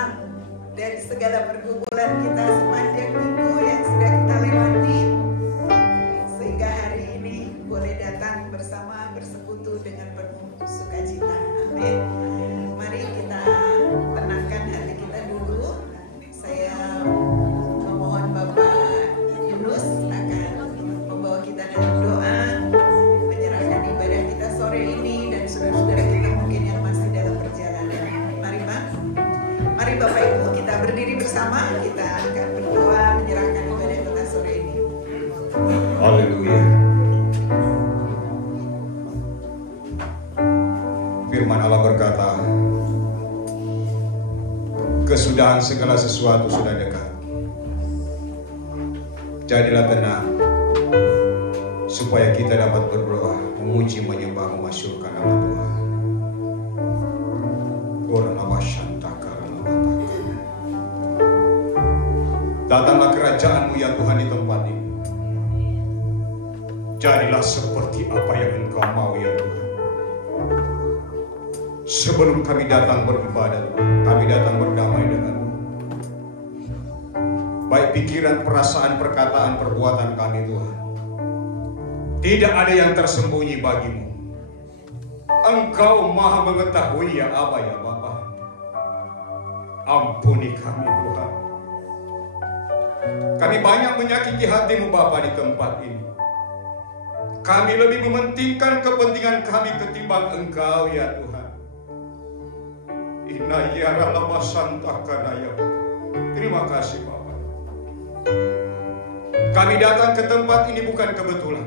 pulang dari segala pergumulan kita sepanjang minggu yang sudah kita lewati, sehingga hari ini boleh datang bersama bersekutu dengan penuh sukacita. Amin. Mari kita tenangkan hati kita dulu. Saya memohon Bapak Yunus akan membawa kita dalam doa, menyerahkan ibadah kita sore ini, dan saudara-saudara kita mungkin yang masih dalam perjalanan. Mari Pak, mari Bapak Ibu kita berdiri bersama, kita akan berdoa menyerahkan ibadah kita sore ini. Haleluya. Firman Allah berkata, kesudahan segala sesuatu sudah dekat. Jadilah tenang, supaya kita dapat berdoa, memuji, menyembah, memasyurkan nama Tuhan. Datanglah kerajaanmu ya Tuhan di tempat ini. Jadilah seperti apa yang Engkau mau ya Tuhan. Sebelum kami datang beribadat, kami datang berdamai denganmu. Baik pikiran, perasaan, perkataan, perbuatan kami Tuhan, tidak ada yang tersembunyi bagimu. Engkau maha mengetahui ya Aba ya Bapa. Ampuni kami Tuhan. Kami banyak menyakiti hatimu Bapa di tempat ini. Kami lebih mementingkan kepentingan kami ketimbang Engkau ya Tuhan. Terima kasih Bapak. Kami datang ke tempat ini bukan kebetulan,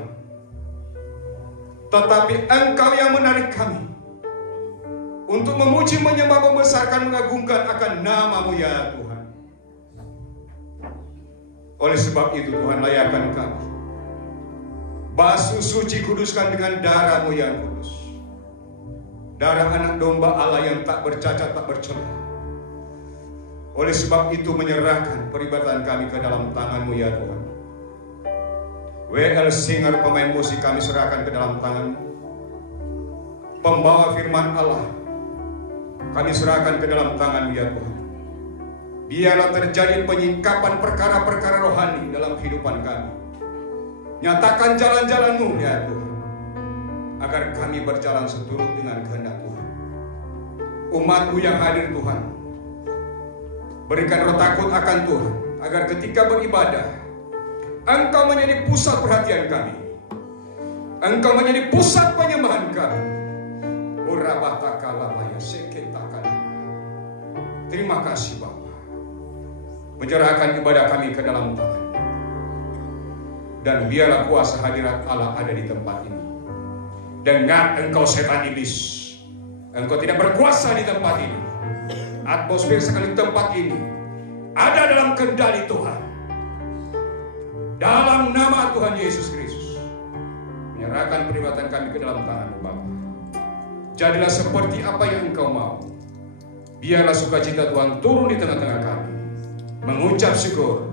tetapi Engkau yang menarik kami untuk memuji, menyembah, membesarkan, mengagungkan akan nama-Mu ya Tuhan. Oleh sebab itu Tuhan, layakan kami, basuh, suci, kuduskan dengan darah-Mu yang kudus, darah anak domba Allah yang tak bercacat, tak bercela. Oleh sebab itu menyerahkan peribadatan kami ke dalam tangan-Mu ya Tuhan. WL Singer, pemain musik, kami serahkan ke dalam tangan-Mu. Pembawa firman Allah, kami serahkan ke dalam tangan-Mu ya Tuhan. Biarlah terjadi penyingkapan perkara-perkara rohani dalam kehidupan kami. Nyatakan jalan-jalan-Mu ya Tuhan, agar kami berjalan seturut dengan kehendak Tuhan. Umat-Mu yang hadir Tuhan, berikan roh takut akan Tuhan, agar ketika beribadah Engkau menjadi pusat perhatian kami, Engkau menjadi pusat penyembahan kami. Terima kasih Bapa. Menyerahkan ibadah kami ke dalam tangan, dan biarlah kuasa hadirat Allah ada di tempat ini. Dengar engkau setan iblis, engkau tidak berkuasa di tempat ini. Atmosfer sekali tempat ini ada dalam kendali Tuhan. Dalam nama Tuhan Yesus Kristus, menyerahkan peribadatan kami ke dalam tangan-Mu Bapa. Jadilah seperti apa yang Engkau mau. Biarlah sukacita Tuhan turun di tengah-tengah kami. Mengucap syukur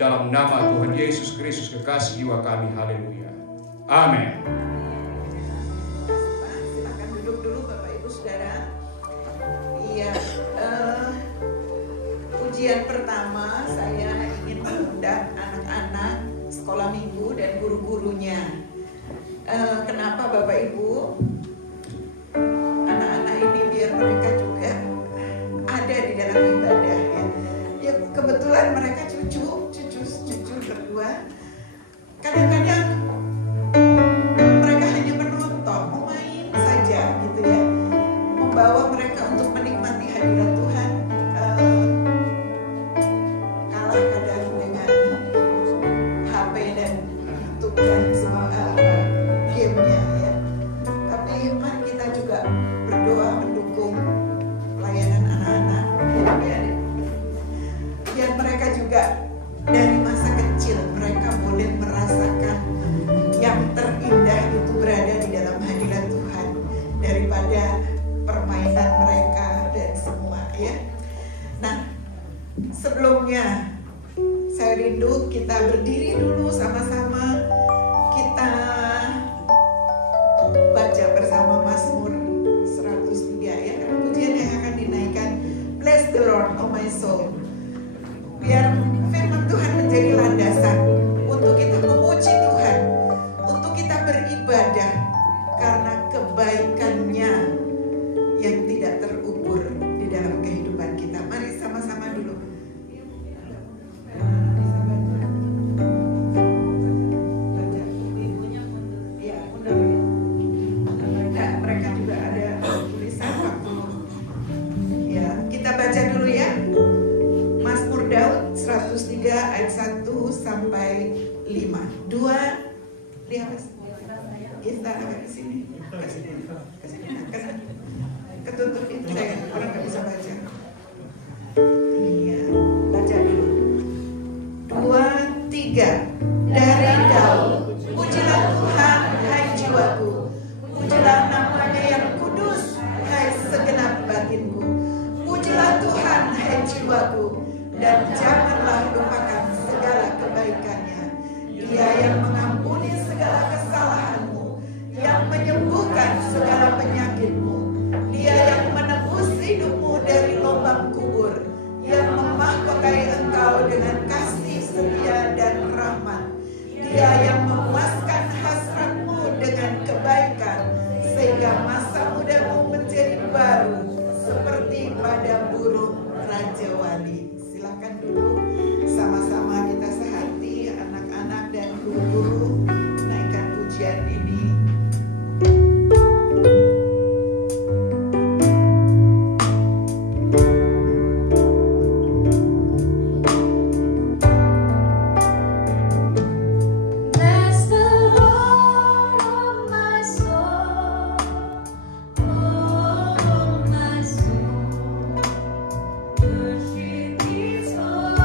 dalam nama Tuhan Yesus Kristus, kekasih jiwa kami. Haleluya. Amin. Silakan duduk dulu Bapak Ibu Saudara. Iya, ujian pertama saya ingin mengundang anak-anak sekolah minggu dan guru-gurunya. Kenapa Bapak Ibu? Anak-anak ini biar mereka juga ada di dalam ibadah ya. Ya kebetulan mereka cucu berdua. Kadang-kadang mereka hanya menonton, mau main saja gitu ya. Membawa mereka untuk menikmati hadirat Tuhan kalah kadang dengan HP dan YouTube dan semua gamenya ya. Tapi mari kita juga berdoa mendukung pelayanan anak-anak ya. Biar mereka juga dari masa kecil mereka boleh merasakan yang terindah itu berada di dalam hadirat Tuhan daripada permainan mereka dan semua ya. Nah, sebelumnya saya rindu kita berdiri dulu sama-sama, kita baca bersama Mazmur 103 ya, karena pujian yang akan dinaikkan. Bless the Lord, oh my soul. Biar firman Tuhan menjadi landasan untuk kita memuji Tuhan, untuk kita beribadah karena kebaikannya yang tidak terukur di dalam kehidupan kita. Mari sama-sama dulu. Mereka juga ada tulisan waktu. Ya, kita baca dulu ya. Mazmur Daud 103 ayat 1 sampai 5. 2 lihat Mas. Kita agak ke sini. Ke sini. Ketutupin saya, orang nggak bisa baca. Iya, baca dulu. 2, 3. Dari Daud, pujilah Tuhan, hai jiwaku. Pujilah namanya yang kudus, hai segenap batinku. Pujilah Tuhan, hai jiwaku, dan janganlah lupakan segala kebaikannya. Dia yang mengampuni segala kesalahanmu, yang menyembuhkan segala penyakitmu. Dia yang menebus hidupmu dari lubang kubur, yang memahkotai engkau dengan kasih setia dan rahmat. Dia yang memuaskan hasratmu dengan kebaikan, sehingga masa mudamu menjadi baru seperti pada burung Raja Wali. Silakan dulu sama-sama kita sehati, anak-anak dan guru-guru, naikkan pujian ini. Worship His holy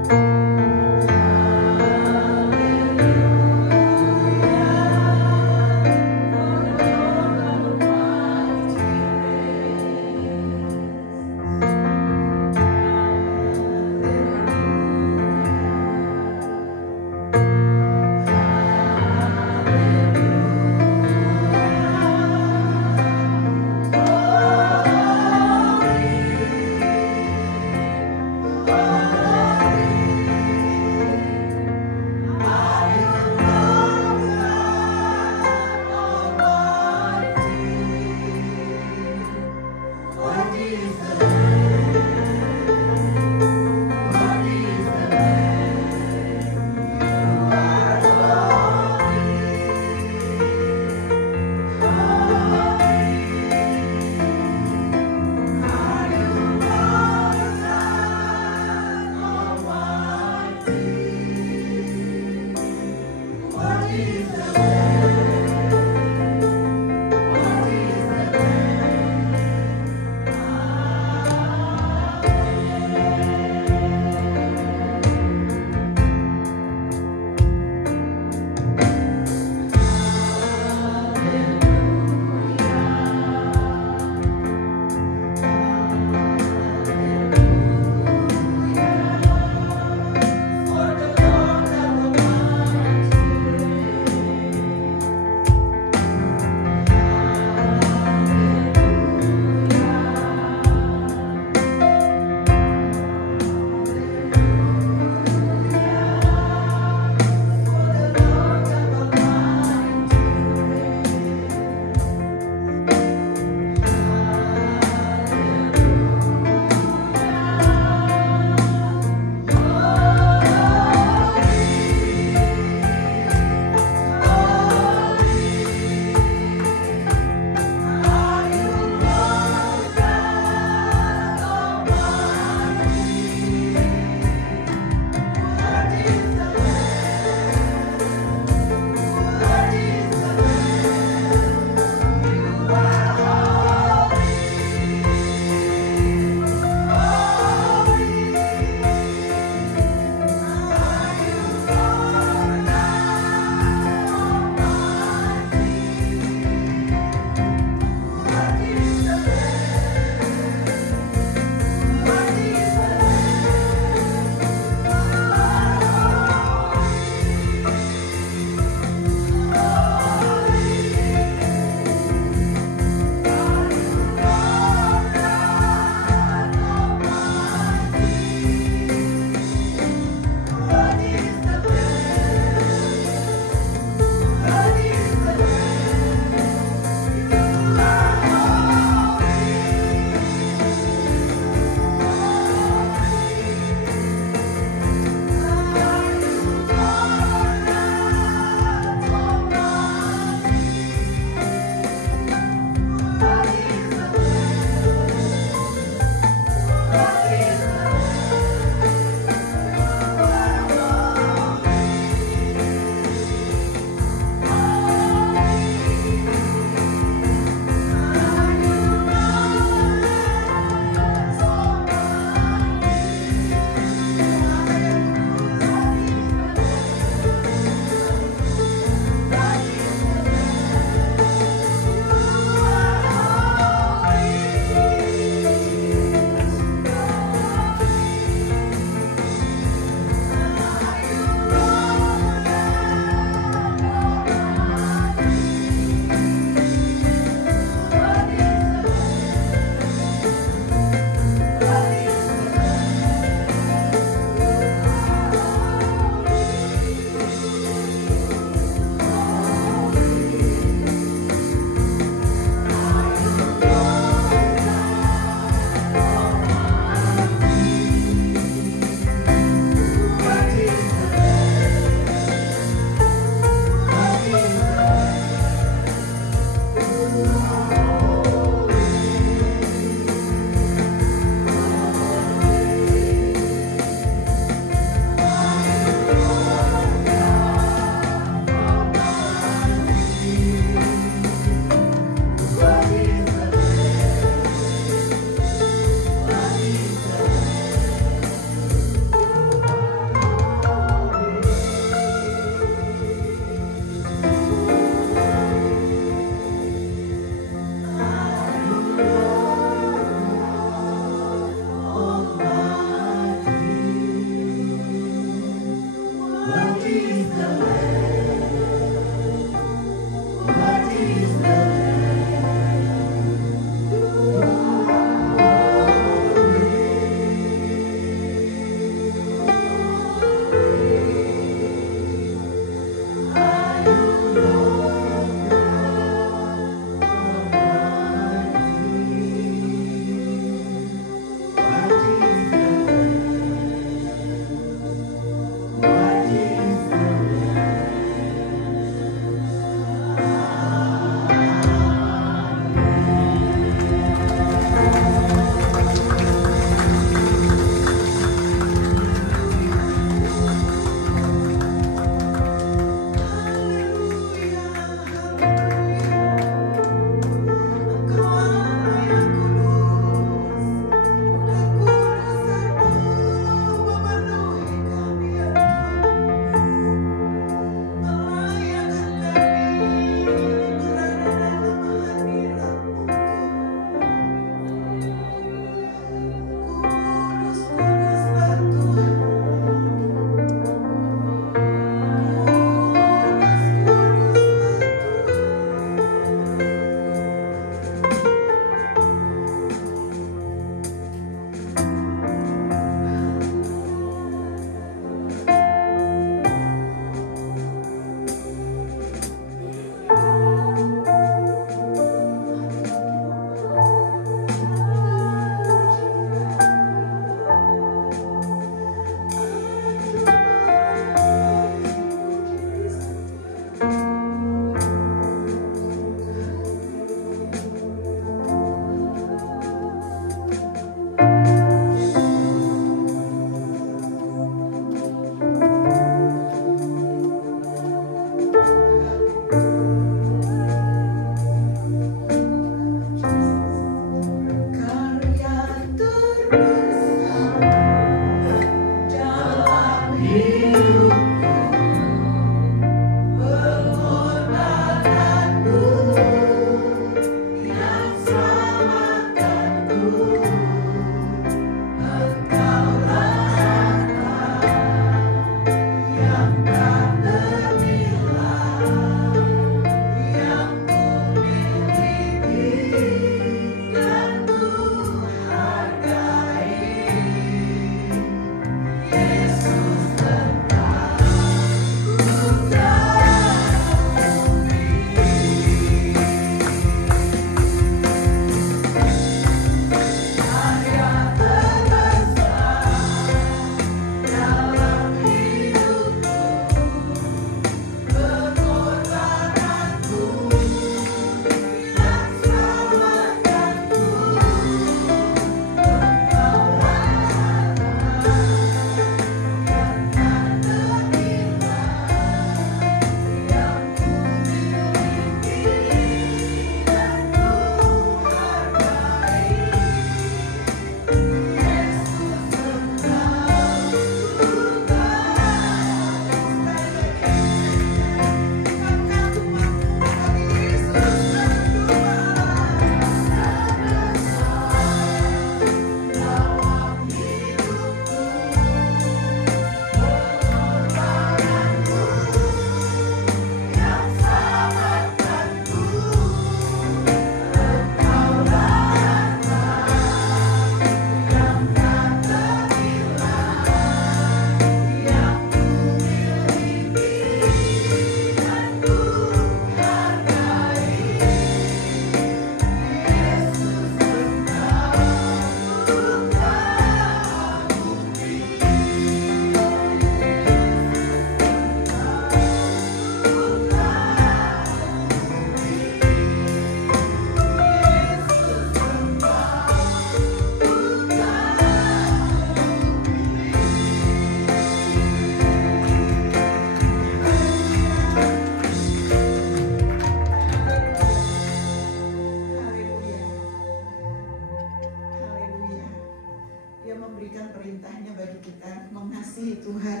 mengasihi Tuhan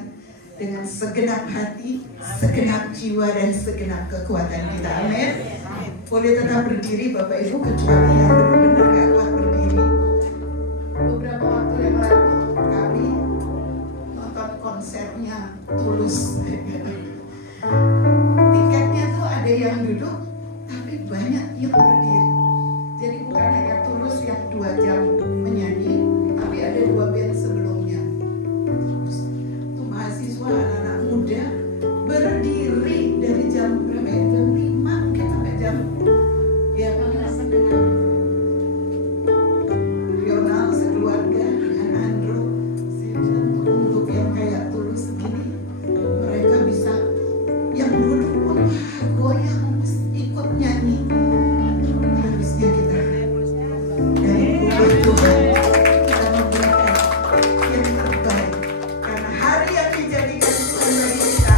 dengan segenap hati, segenap jiwa, dan segenap kekuatan kita. Amin. Boleh tetap berdiri Bapak Ibu, kecuali yang benar-benar gak kuat berdiri. Beberapa waktu yang lalu kami nonton konsernya Tulus. Tiketnya tuh ada yang duduk, tapi banyak yang berdiri. Jadi bukan hanya Tulus yang 2 jam menyanyi, tapi ada 2 band sebelumnya. Tuh mahasiswa, anak-anak muda berdiri dari jam berapa ya? Jam 5 mungkin sampai jam ya Rional sekeluarga dengan Andrew. Untuk yang kayak Tulus segini, mereka bisa yang duduk pun goyang ikut nyanyi. Harusnya kita dari rumah Tuhan kita memberikan yang terbaik, karena hari yang dijadikan Tuhan bagi kita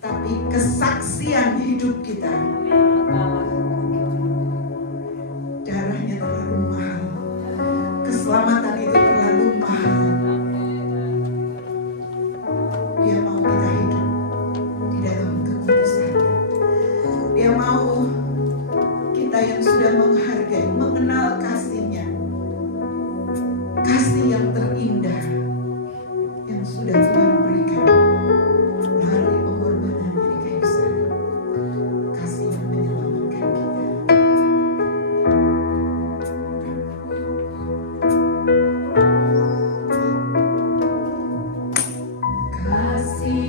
tapi kesaksian hidup kita. Darahnya terlalu mahal, keselamatan itu terlalu mahal. Dia mau kita hidup di dalam kekudusannya. Dia mau kita yang sudah menghargai, mengenal kasih-Nya, kasih yang terindah yang sudah Tuhan berikan melalui pengorbanannya di kayu salib, kasih yang menyelamatkan kita. Kasih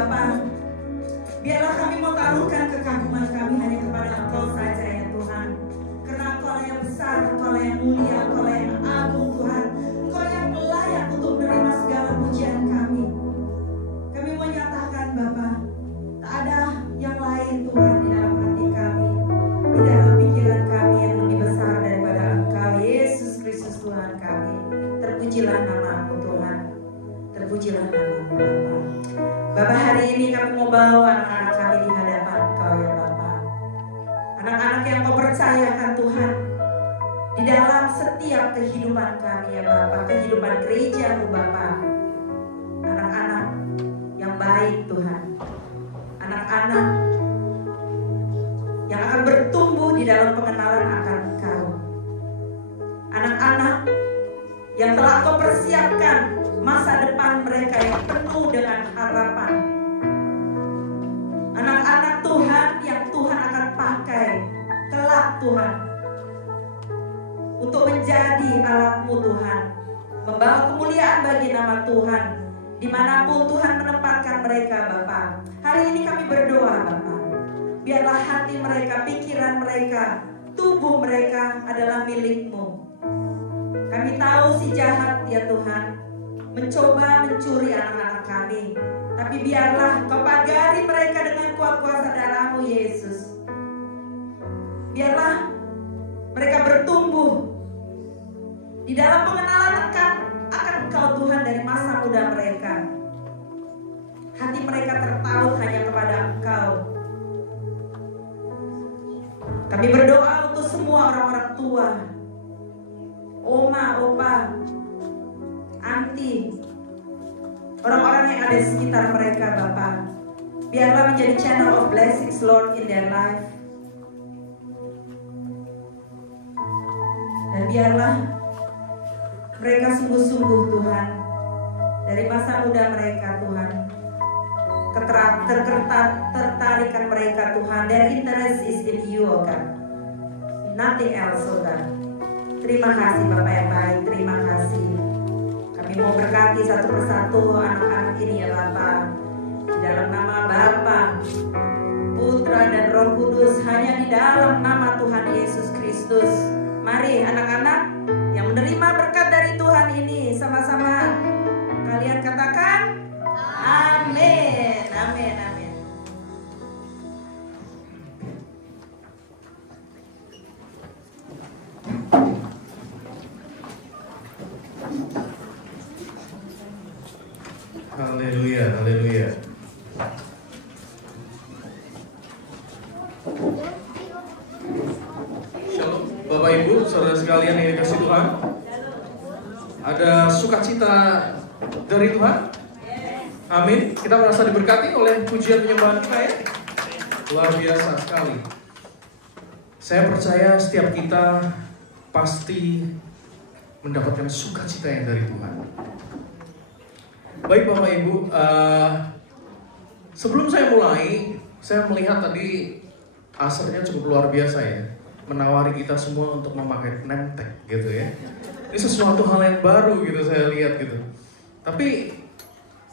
Bapa, biarlah kami mau taruhkan kekaguman kami hanya kepada Engkau saja ya Tuhan. Karena Engkau yang besar, Engkau yang mulia, Engkau yang agung Tuhan. Engkau yang layak untuk menerima segala pujian kami. Kami mau nyatakan Bapa, tak ada yang lain Tuhan di dalam hati kami, di dalam pikiran kami yang lebih besar daripada Engkau, Yesus Kristus Tuhan kami. Terpujilah nama-Mu Tuhan, terpujilah nama-Mu Bapa. Bapa, hari ini kami mau bawa anak-anak kami di hadapan Engkau ya Bapa. Anak-anak yang Kau percayakan Tuhan di dalam setiap kehidupan kami ya Bapa, kehidupan gereja-Mu Bapa. Anak-anak yang baik Tuhan, anak-anak yang akan bertumbuh di dalam pengenalan akan Engkau, anak-anak yang telah Kau persiapkan masa depan mereka yang penuh dengan harapan, anak-anak Tuhan yang Tuhan akan pakai kelak Tuhan untuk menjadi alat-Mu Tuhan, membawa kemuliaan bagi nama Tuhan dimanapun Tuhan menempatkan mereka Bapa. Hari ini kami berdoa Bapa, biarlah hati mereka, pikiran mereka, tubuh mereka adalah milik-Mu. Kami tahu si jahat ya Tuhan mencoba mencuri anak-anak kami, tapi biarlah Kau pagari mereka dengan kuat-kuasa darah-Mu Yesus. Biarlah mereka bertumbuh di dalam pengenalan akan Engkau Tuhan dari masa muda mereka. Hati mereka terpaut hanya kepada Engkau. Kami berdoa untuk semua orang-orang tua, oma, opa, anti, orang-orang yang ada di sekitar mereka Bapa. Biarlah menjadi channel of blessings Lord in their life. Dan biarlah mereka sungguh-sungguh Tuhan dari masa muda mereka Tuhan, tertarikan mereka Tuhan, their interest is in you oh God, nothing else oh God. Terima kasih Bapak yang baik, terima kasih. Kami mau berkati satu persatu anak-anak ini ya Bapak, di dalam nama Bapa, Putra dan Roh Kudus, hanya di dalam nama Tuhan Yesus Kristus. Mari anak-anak yang menerima berkat dari Tuhan ini, sama-sama kalian katakan amin, amin, amin. Haleluya, haleluya. Shalom, Bapak Ibu, saudara sekalian yang dikasihi Tuhan. Ada sukacita dari Tuhan. Amin. Kita merasa diberkati oleh pujian penyembahan kita ya. Luar biasa sekali. Saya percaya setiap kita pasti mendapatkan sukacita yang dari Tuhan. Baik Bapak Ibu, sebelum saya mulai, saya melihat tadi asarnya cukup luar biasa ya, menawari kita semua untuk memakai name tag gitu ya. Ini sesuatu hal yang baru gitu saya lihat gitu. Tapi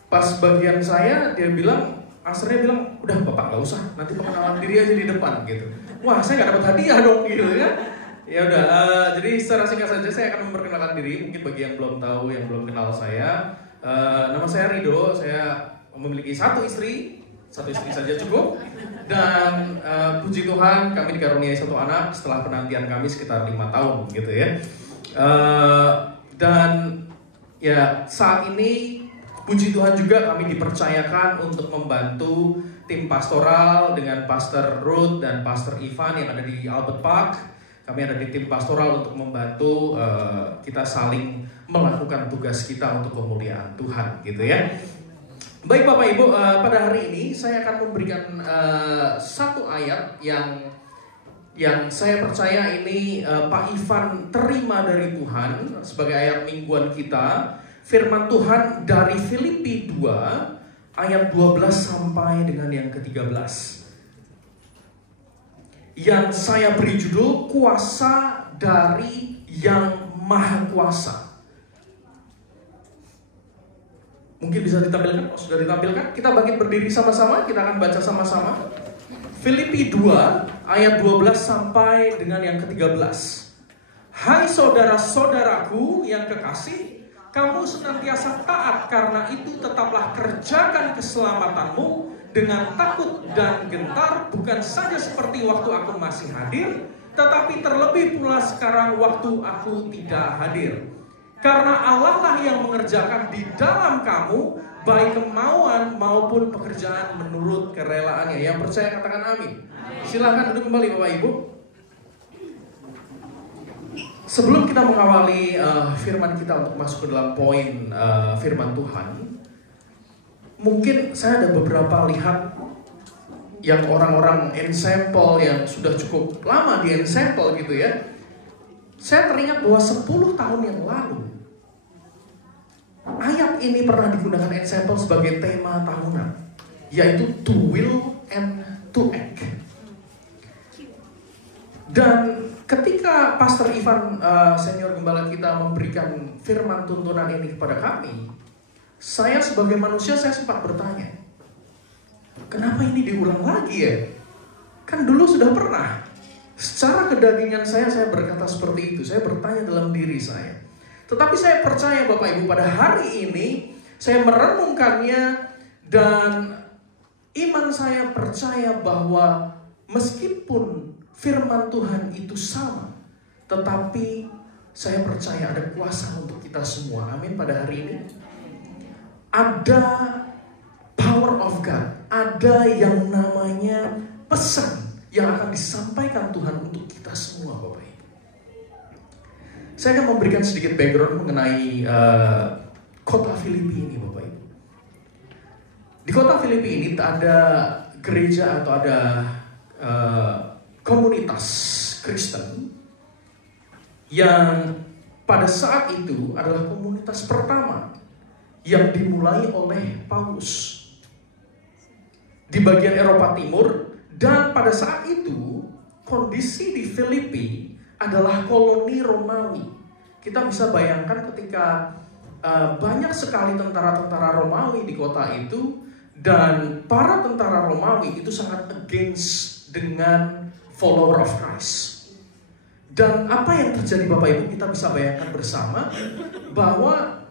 pas bagian saya dia bilang, asarnya bilang, udah Bapak nggak usah, nanti pengenalan diri aja di depan gitu. Wah saya nggak dapat hadiah dong gitu ya. Ya udah, jadi secara singkat saja saya akan memperkenalkan diri. Mungkin bagi yang belum tahu, yang belum kenal saya. Nama saya Rido, saya memiliki satu istri saja cukup. Dan puji Tuhan kami dikaruniai satu anak setelah penantian kami sekitar 5 tahun gitu ya. Dan ya saat ini puji Tuhan juga kami dipercayakan untuk membantu tim pastoral dengan Pastor Ruth dan Pastor Ivan yang ada di Albert Park. Kami ada di tim pastoral untuk membantu kita saling melakukan tugas kita untuk kemuliaan Tuhan gitu ya. Baik Bapak Ibu, pada hari ini saya akan memberikan satu ayat yang saya percaya ini Pak Ivan terima dari Tuhan sebagai ayat mingguan kita. Firman Tuhan dari Filipi 2 ayat 12 sampai dengan yang ke-13. Yang saya beri judul kuasa dari yang maha kuasa. Mungkin bisa ditampilkan, oh, sudah ditampilkan. Kita bangkit berdiri sama-sama, kita akan baca sama-sama. Filipi 2 ayat 12 sampai dengan yang ke-13. Hai saudara-saudaraku yang kekasih, kamu senantiasa taat, karena itu tetaplah kerjakan keselamatanmu dengan takut dan gentar, bukan saja seperti waktu aku masih hadir, tetapi terlebih pula sekarang waktu aku tidak hadir. Karena Allah lah yang mengerjakan di dalam kamu baik kemauan maupun pekerjaan menurut kerelaannya. Yang percaya katakan amin. Silahkan duduk kembali Bapak Ibu. Sebelum kita mengawali firman kita untuk masuk ke dalam poin firman Tuhan, mungkin saya ada beberapa lihat yang orang-orang ensemble yang sudah cukup lama di ensemble gitu ya. Saya teringat bahwa 10 tahun yang lalu ayat ini pernah digunakan ensemble sebagai tema tahunan, yaitu to will and to act. Dan ketika Pastor Ivan, senior gembala kita, memberikan firman tuntunan ini kepada kami, saya sebagai manusia saya sempat bertanya, kenapa ini diulang lagi ya? Kan dulu sudah pernah. Secara kedagingan saya berkata seperti itu. Saya bertanya dalam diri saya. Tetapi saya percaya Bapak Ibu, pada hari ini saya merenungkannya dan iman saya percaya bahwa meskipun firman Tuhan itu sama, tetapi saya percaya ada kuasa untuk kita semua. Amin. Pada hari ini ada power of God, ada yang namanya pesan yang akan disampaikan Tuhan untuk kita semua Bapak Ibu. Saya akan memberikan sedikit background mengenai kota Filipi ini Bapak Ibu. Di kota Filipi ini ada gereja atau ada komunitas Kristen yang pada saat itu adalah komunitas pertama yang dimulai oleh Paulus di bagian Eropa Timur. Dan pada saat itu kondisi di Filipi adalah koloni Romawi. Kita bisa bayangkan ketika banyak sekali tentara-tentara Romawi di kota itu, dan para tentara Romawi itu sangat against dengan follower of Christ. Dan apa yang terjadi Bapak Ibu, kita bisa bayangkan bersama bahwa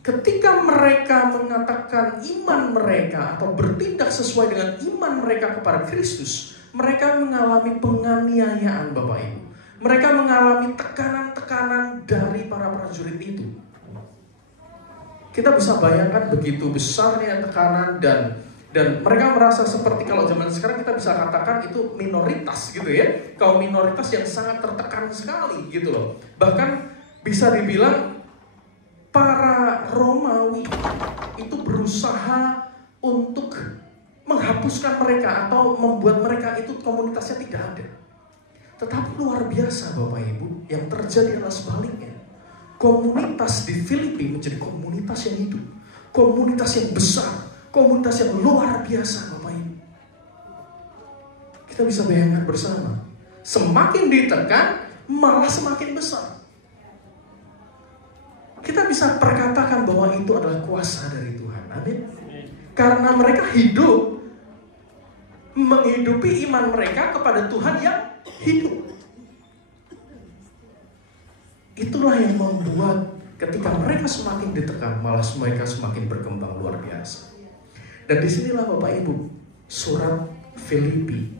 ketika mereka mengatakan iman mereka atau bertindak sesuai dengan iman mereka kepada Kristus, mereka mengalami penganiayaan Bapak Ibu. Mereka mengalami tekanan-tekanan dari para prajurit itu. Kita bisa bayangkan begitu besarnya tekanan dan mereka merasa seperti kalau zaman sekarang kita bisa katakan itu minoritas gitu ya. Kaum minoritas yang sangat tertekan sekali gitu loh. Bahkan bisa dibilang para Romawi itu berusaha untuk menghapuskan mereka atau membuat mereka itu komunitasnya tidak ada. Tetapi luar biasa Bapak Ibu, yang terjadi adalah sebaliknya. Komunitas di Filipi menjadi komunitas yang hidup, komunitas yang besar, komunitas yang luar biasa Bapak Ibu. Kita bisa bayangkan bersama, semakin ditekan malah semakin besar. Kita bisa perkatakan bahwa itu adalah kuasa dari Tuhan. Amin. Karena mereka hidup menghidupi iman mereka kepada Tuhan yang hidup. Itulah yang membuat ketika mereka semakin ditekan, malah mereka semakin berkembang luar biasa. Dan disinilah Bapak Ibu, surat Filipi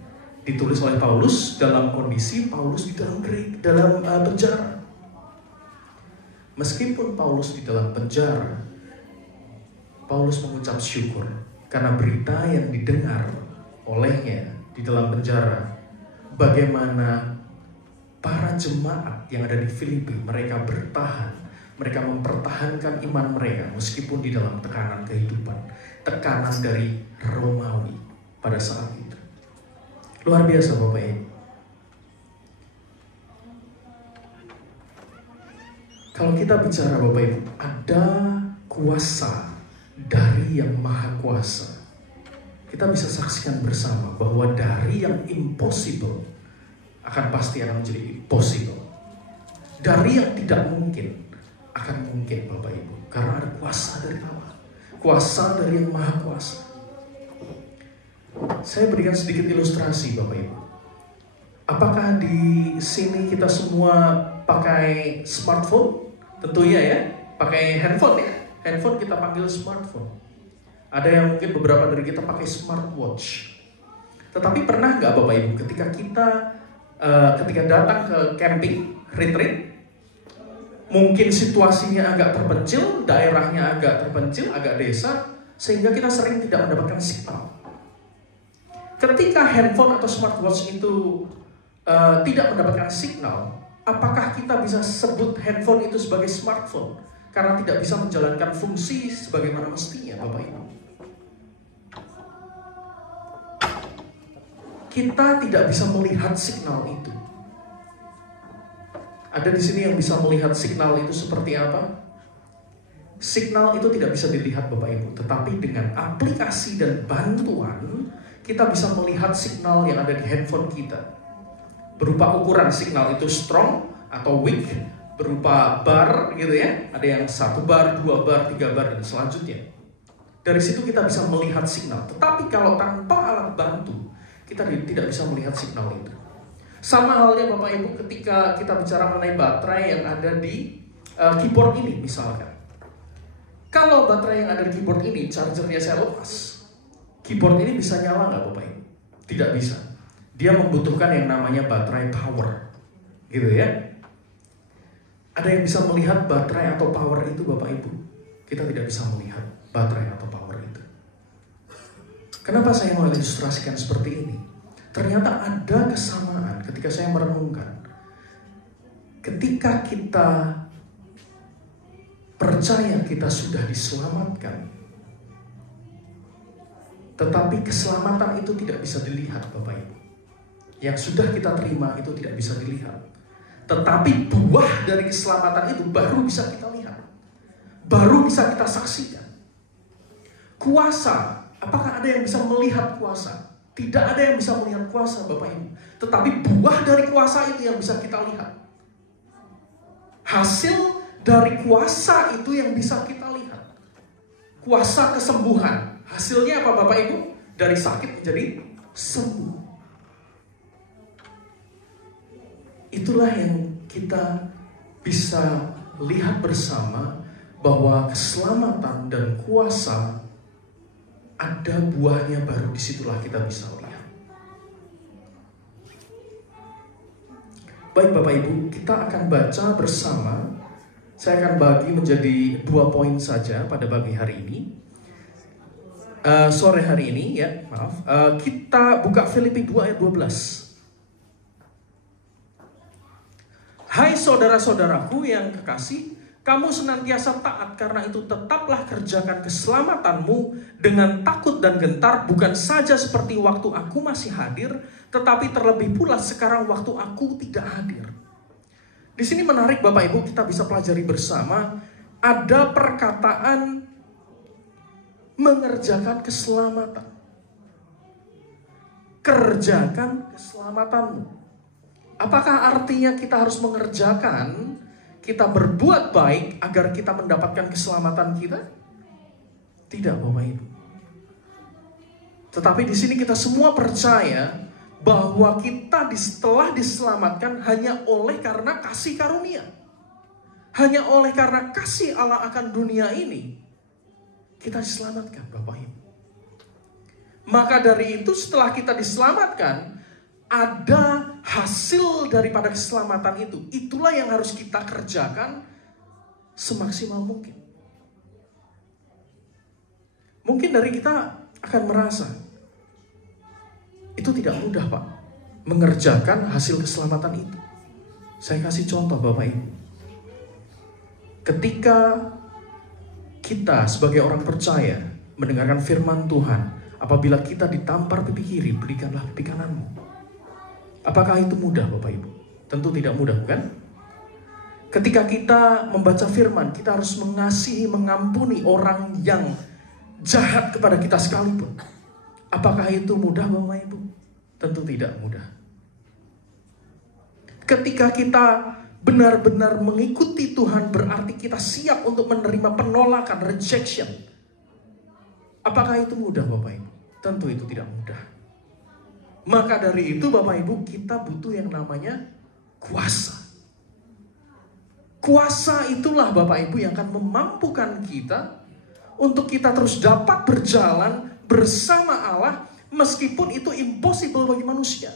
ditulis oleh Paulus dalam kondisi Paulus di dalam penjara. Meskipun Paulus di dalam penjara, Paulus mengucap syukur karena berita yang didengar olehnya di dalam penjara, bagaimana para jemaat yang ada di Filipi, mereka bertahan, mereka mempertahankan iman mereka meskipun di dalam tekanan kehidupan, tekanan dari Romawi pada saat itu. Luar biasa Bapak Ibu. Kalau kita bicara Bapak Ibu, ada kuasa dari yang maha kuasa. Kita bisa saksikan bersama bahwa dari yang impossible akan pasti akan menjadi possible. Dari yang tidak mungkin akan mungkin Bapak Ibu, karena ada kuasa dari Allah. kuasa dari yang maha kuasa. Saya berikan sedikit ilustrasi Bapak Ibu. Apakah di sini kita semua pakai smartphone? Tentunya ya, pakai handphone ya. Handphone kita panggil smartphone. Ada yang mungkin beberapa dari kita pakai smartwatch. Tetapi pernah nggak Bapak Ibu ketika datang ke camping, retreat, mungkin situasinya agak terpencil, daerahnya agak terpencil, agak desa, sehingga kita sering tidak mendapatkan signal. Ketika handphone atau smartwatch itu tidak mendapatkan signal, apakah kita bisa sebut handphone itu sebagai smartphone? Karena tidak bisa menjalankan fungsi sebagaimana mestinya, Bapak Ibu. Kita tidak bisa melihat signal itu. Ada di sini yang bisa melihat signal itu seperti apa? Signal itu tidak bisa dilihat Bapak Ibu, tetapi dengan aplikasi dan bantuan kita bisa melihat signal yang ada di handphone kita. Berupa ukuran signal itu strong atau weak, berupa bar gitu ya. Ada yang 1 bar, 2 bar, 3 bar dan selanjutnya. Dari situ kita bisa melihat signal. Tetapi kalau tanpa alat bantu, kita tidak bisa melihat signal itu. Sama halnya Bapak Ibu ketika kita bicara mengenai baterai yang ada di keyboard ini misalkan. Kalau baterai yang ada di keyboard ini, chargernya saya lepas, keyboard ini bisa nyala nggak Bapak Ibu? Tidak bisa. Dia membutuhkan yang namanya baterai power, gitu ya. Ada yang bisa melihat baterai atau power itu Bapak Ibu? Kita tidak bisa melihat baterai atau power itu. Kenapa saya mau ilustrasikan seperti ini? Ternyata ada kesamaan ketika saya merenungkan. Ketika kita percaya kita sudah diselamatkan, tetapi keselamatan itu tidak bisa dilihat Bapak Ibu. Yang sudah kita terima itu tidak bisa dilihat. Tetapi buah dari keselamatan itu baru bisa kita lihat. Baru bisa kita saksikan. Kuasa, apakah ada yang bisa melihat kuasa? Tidak ada yang bisa melihat kuasa Bapak Ibu. Tetapi buah dari kuasa itu yang bisa kita lihat. Hasil dari kuasa itu yang bisa kita lihat. Kuasa kesembuhan. Hasilnya apa Bapak Ibu? Dari sakit menjadi sembuh. Itulah yang kita bisa lihat bersama, bahwa keselamatan dan kuasa ada buahnya, baru disitulah kita bisa lihat. Baik Bapak Ibu, kita akan baca bersama. Saya akan bagi menjadi 2 poin saja pada pagi hari ini. Sore hari ini ya, maaf. Kita buka Filipi 2 ayat 12. Hai saudara-saudaraku yang kekasih, kamu senantiasa taat, karena itu tetaplah kerjakan keselamatanmu dengan takut dan gentar, bukan saja seperti waktu aku masih hadir, tetapi terlebih pula sekarang waktu aku tidak hadir. Di sini menarik Bapak Ibu, kita bisa pelajari bersama, ada perkataan mengerjakan keselamatan. Kerjakan keselamatanmu. Apakah artinya kita harus mengerjakan, kita berbuat baik agar kita mendapatkan keselamatan kita? Tidak Bapak Ibu. Tetapi di sini kita semua percaya bahwa kita setelah diselamatkan hanya oleh karena kasih karunia. Hanya oleh karena kasih Allah akan dunia ini, kita diselamatkan Bapak Ibu. Maka dari itu setelah kita diselamatkan, ada hasil daripada keselamatan itu. Itulah yang harus kita kerjakan semaksimal mungkin. Mungkin dari kita akan merasa itu tidak mudah Pak, mengerjakan hasil keselamatan itu. Saya kasih contoh Bapak Ibu. Ketika kita sebagai orang percaya mendengarkan firman Tuhan, apabila kita ditampar pipi kiri, berikanlah pipi kananmu. Apakah itu mudah Bapak Ibu? Tentu tidak mudah, bukan? Ketika kita membaca firman, kita harus mengasihi, mengampuni orang yang jahat kepada kita sekalipun. Apakah itu mudah Bapak Ibu? Tentu tidak mudah. Ketika kita benar-benar mengikuti Tuhan, berarti kita siap untuk menerima penolakan, rejection. Apakah itu mudah Bapak Ibu? Tentu itu tidak mudah. Maka dari itu Bapak Ibu, kita butuh yang namanya kuasa. Kuasa itulah Bapak Ibu yang akan memampukan kita untuk kita terus dapat berjalan bersama Allah, meskipun itu impossible bagi manusia.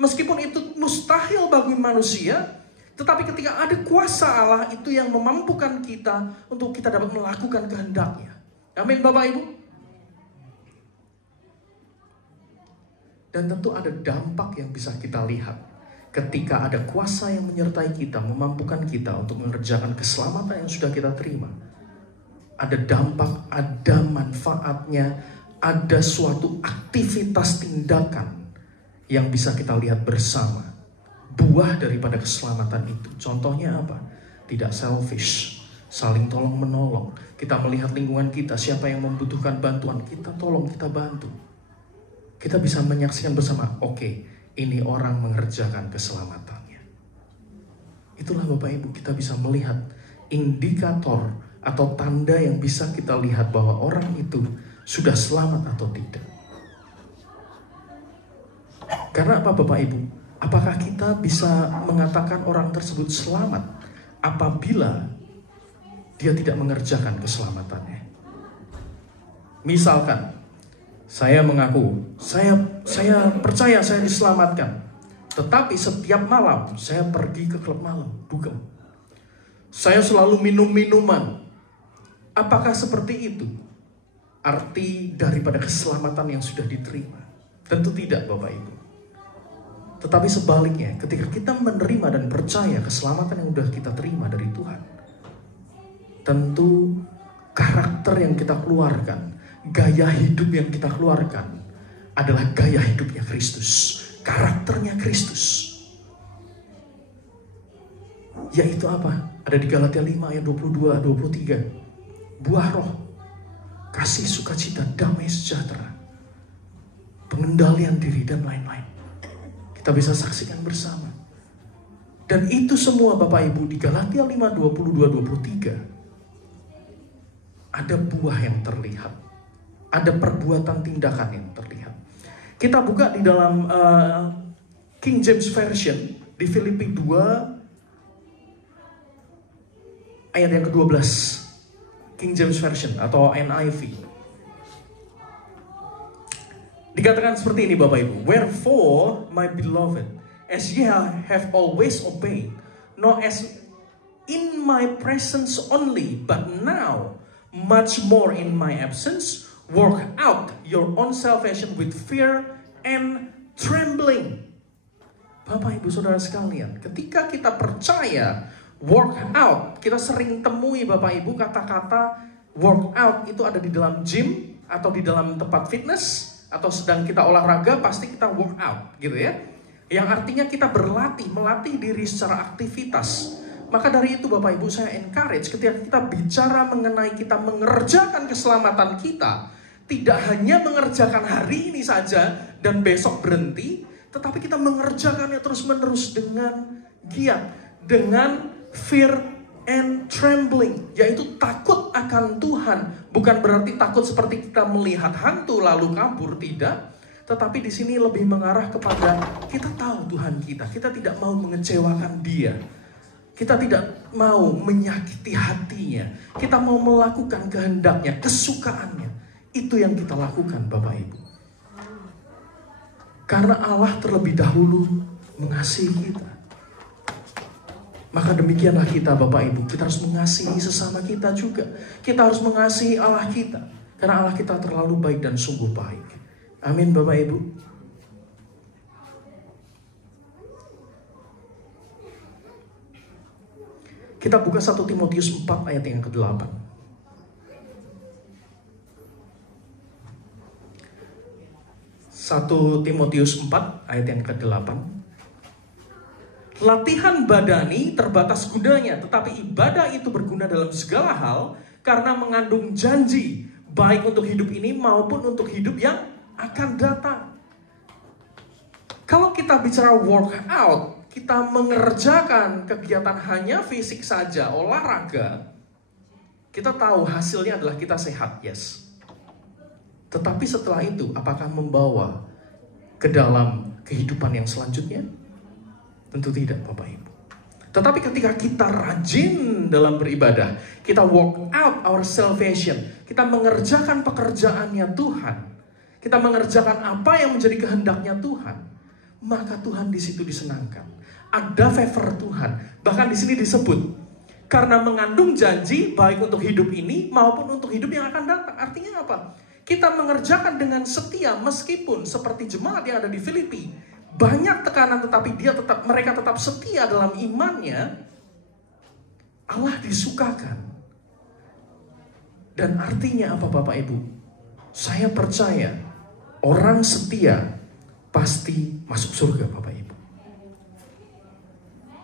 Meskipun itu mustahil bagi manusia, tetapi ketika ada kuasa Allah, itu yang memampukan kita untuk kita dapat melakukan kehendaknya. Amin Bapak Ibu. Dan tentu ada dampak yang bisa kita lihat ketika ada kuasa yang menyertai kita, memampukan kita untuk mengerjakan keselamatan yang sudah kita terima. Ada dampak, ada manfaatnya, ada suatu aktivitas tindakan yang bisa kita lihat bersama. Buah daripada keselamatan itu. Contohnya apa? Tidak selfish, saling tolong menolong. Kita melihat lingkungan kita, siapa yang membutuhkan bantuan, kita tolong, kita bantu. Kita bisa menyaksikan bersama, oke, ini orang mengerjakan keselamatannya. Itulah Bapak Ibu, kita bisa melihat indikator atau tanda yang bisa kita lihat bahwa orang itu sudah selamat atau tidak. Karena apa Bapak Ibu? Apakah kita bisa mengatakan orang tersebut selamat apabila dia tidak mengerjakan keselamatannya? Misalkan, saya mengaku, saya percaya saya diselamatkan. Tetapi setiap malam saya pergi ke klub malam, dugem. Saya selalu minum minuman. Apakah seperti itu arti daripada keselamatan yang sudah diterima? Tentu tidak Bapak Ibu. Tetapi sebaliknya, ketika kita menerima dan percaya keselamatan yang sudah kita terima dari Tuhan, tentu karakter yang kita keluarkan, gaya hidup yang kita keluarkan adalah gaya hidupnya Kristus, karakternya Kristus. Yaitu apa? Ada di Galatia 5 ayat 22-23. Buah roh, kasih, sukacita, damai sejahtera, pengendalian diri, dan lain-lain. Kita bisa saksikan bersama. Dan itu semua Bapak Ibu di Galatia 5, 22-23. Ada buah yang terlihat. Ada perbuatan tindakan yang terlihat. Kita buka di dalam King James Version di Filipi 2 ayat yang ke-12. King James Version atau NIV. Dikatakan seperti ini Bapak Ibu. Wherefore my beloved, as ye have always obeyed, not as in my presence only, but now much more in my absence, work out your own salvation with fear and trembling. Bapak Ibu Saudara sekalian, ketika kita percaya work out, kita sering temui Bapak Ibu kata-kata work out itu ada di dalam gym atau di dalam tempat fitness, atau sedang kita olahraga pasti kita work out gitu ya. Yang artinya kita berlatih, melatih diri secara aktivitas. Maka dari itu Bapak Ibu saya encourage ketika kita bicara mengenai kita mengerjakan keselamatan kita, tidak hanya mengerjakan hari ini saja dan besok berhenti, tetapi kita mengerjakannya terus-menerus dengan giat, dengan fear and trembling, yaitu takut akan Tuhan. Bukan berarti takut seperti kita melihat hantu lalu kabur, tidak. Tetapi di sini lebih mengarah kepada kita tahu Tuhan kita tidak mau mengecewakan Dia. Kita tidak mau menyakiti hatinya. Kita mau melakukan kehendaknya, kesukaannya. Itu yang kita lakukan Bapak Ibu. Karena Allah terlebih dahulu mengasihi kita. Maka demikianlah kita Bapak Ibu. Kita harus mengasihi sesama kita juga. Kita harus mengasihi Allah kita. Karena Allah kita terlalu baik dan sungguh baik. Amin Bapak Ibu. Kita buka 1 Timotius 4 ayat yang ke-8. 1 Timotius 4 ayat yang ke-8. Latihan badani terbatas gunanya, tetapi ibadah itu berguna dalam segala hal karena mengandung janji, baik untuk hidup ini maupun untuk hidup yang akan datang. Kalau kita bicara workout, kita mengerjakan kegiatan hanya fisik saja, olahraga, kita tahu hasilnya adalah kita sehat, yes. Tetapi setelah itu, apakah membawa ke dalam kehidupan yang selanjutnya? Tentu tidak, Bapak Ibu. Tetapi ketika kita rajin dalam beribadah, kita walk out our salvation, kita mengerjakan pekerjaannya Tuhan, kita mengerjakan apa yang menjadi kehendaknya Tuhan, maka Tuhan di situ disenangkan. Ada favor Tuhan. Bahkan di sini disebut, karena mengandung janji baik untuk hidup ini maupun untuk hidup yang akan datang. Artinya apa? Kita mengerjakan dengan setia meskipun seperti jemaat yang ada di Filipi, banyak tekanan tetapi mereka tetap setia dalam imannya. Allah disukakan. Dan artinya apa Bapak Ibu? Saya percaya orang setia pasti masuk surga Bapak Ibu.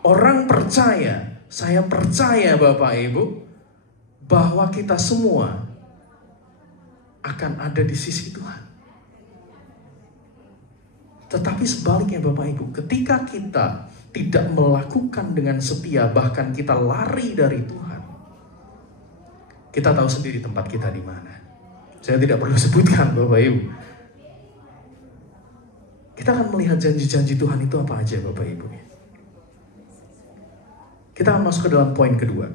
Orang percaya, saya percaya Bapak Ibu, bahwa kita semua akan ada di sisi Tuhan. Tetapi sebaliknya Bapak Ibu, ketika kita tidak melakukan dengan setia, bahkan kita lari dari Tuhan, kita tahu sendiri tempat kita di mana. Saya tidak perlu sebutkan Bapak Ibu. Kita akan melihat janji-janji Tuhan itu apa aja Bapak Ibu. Kita akan masuk ke dalam poin kedua.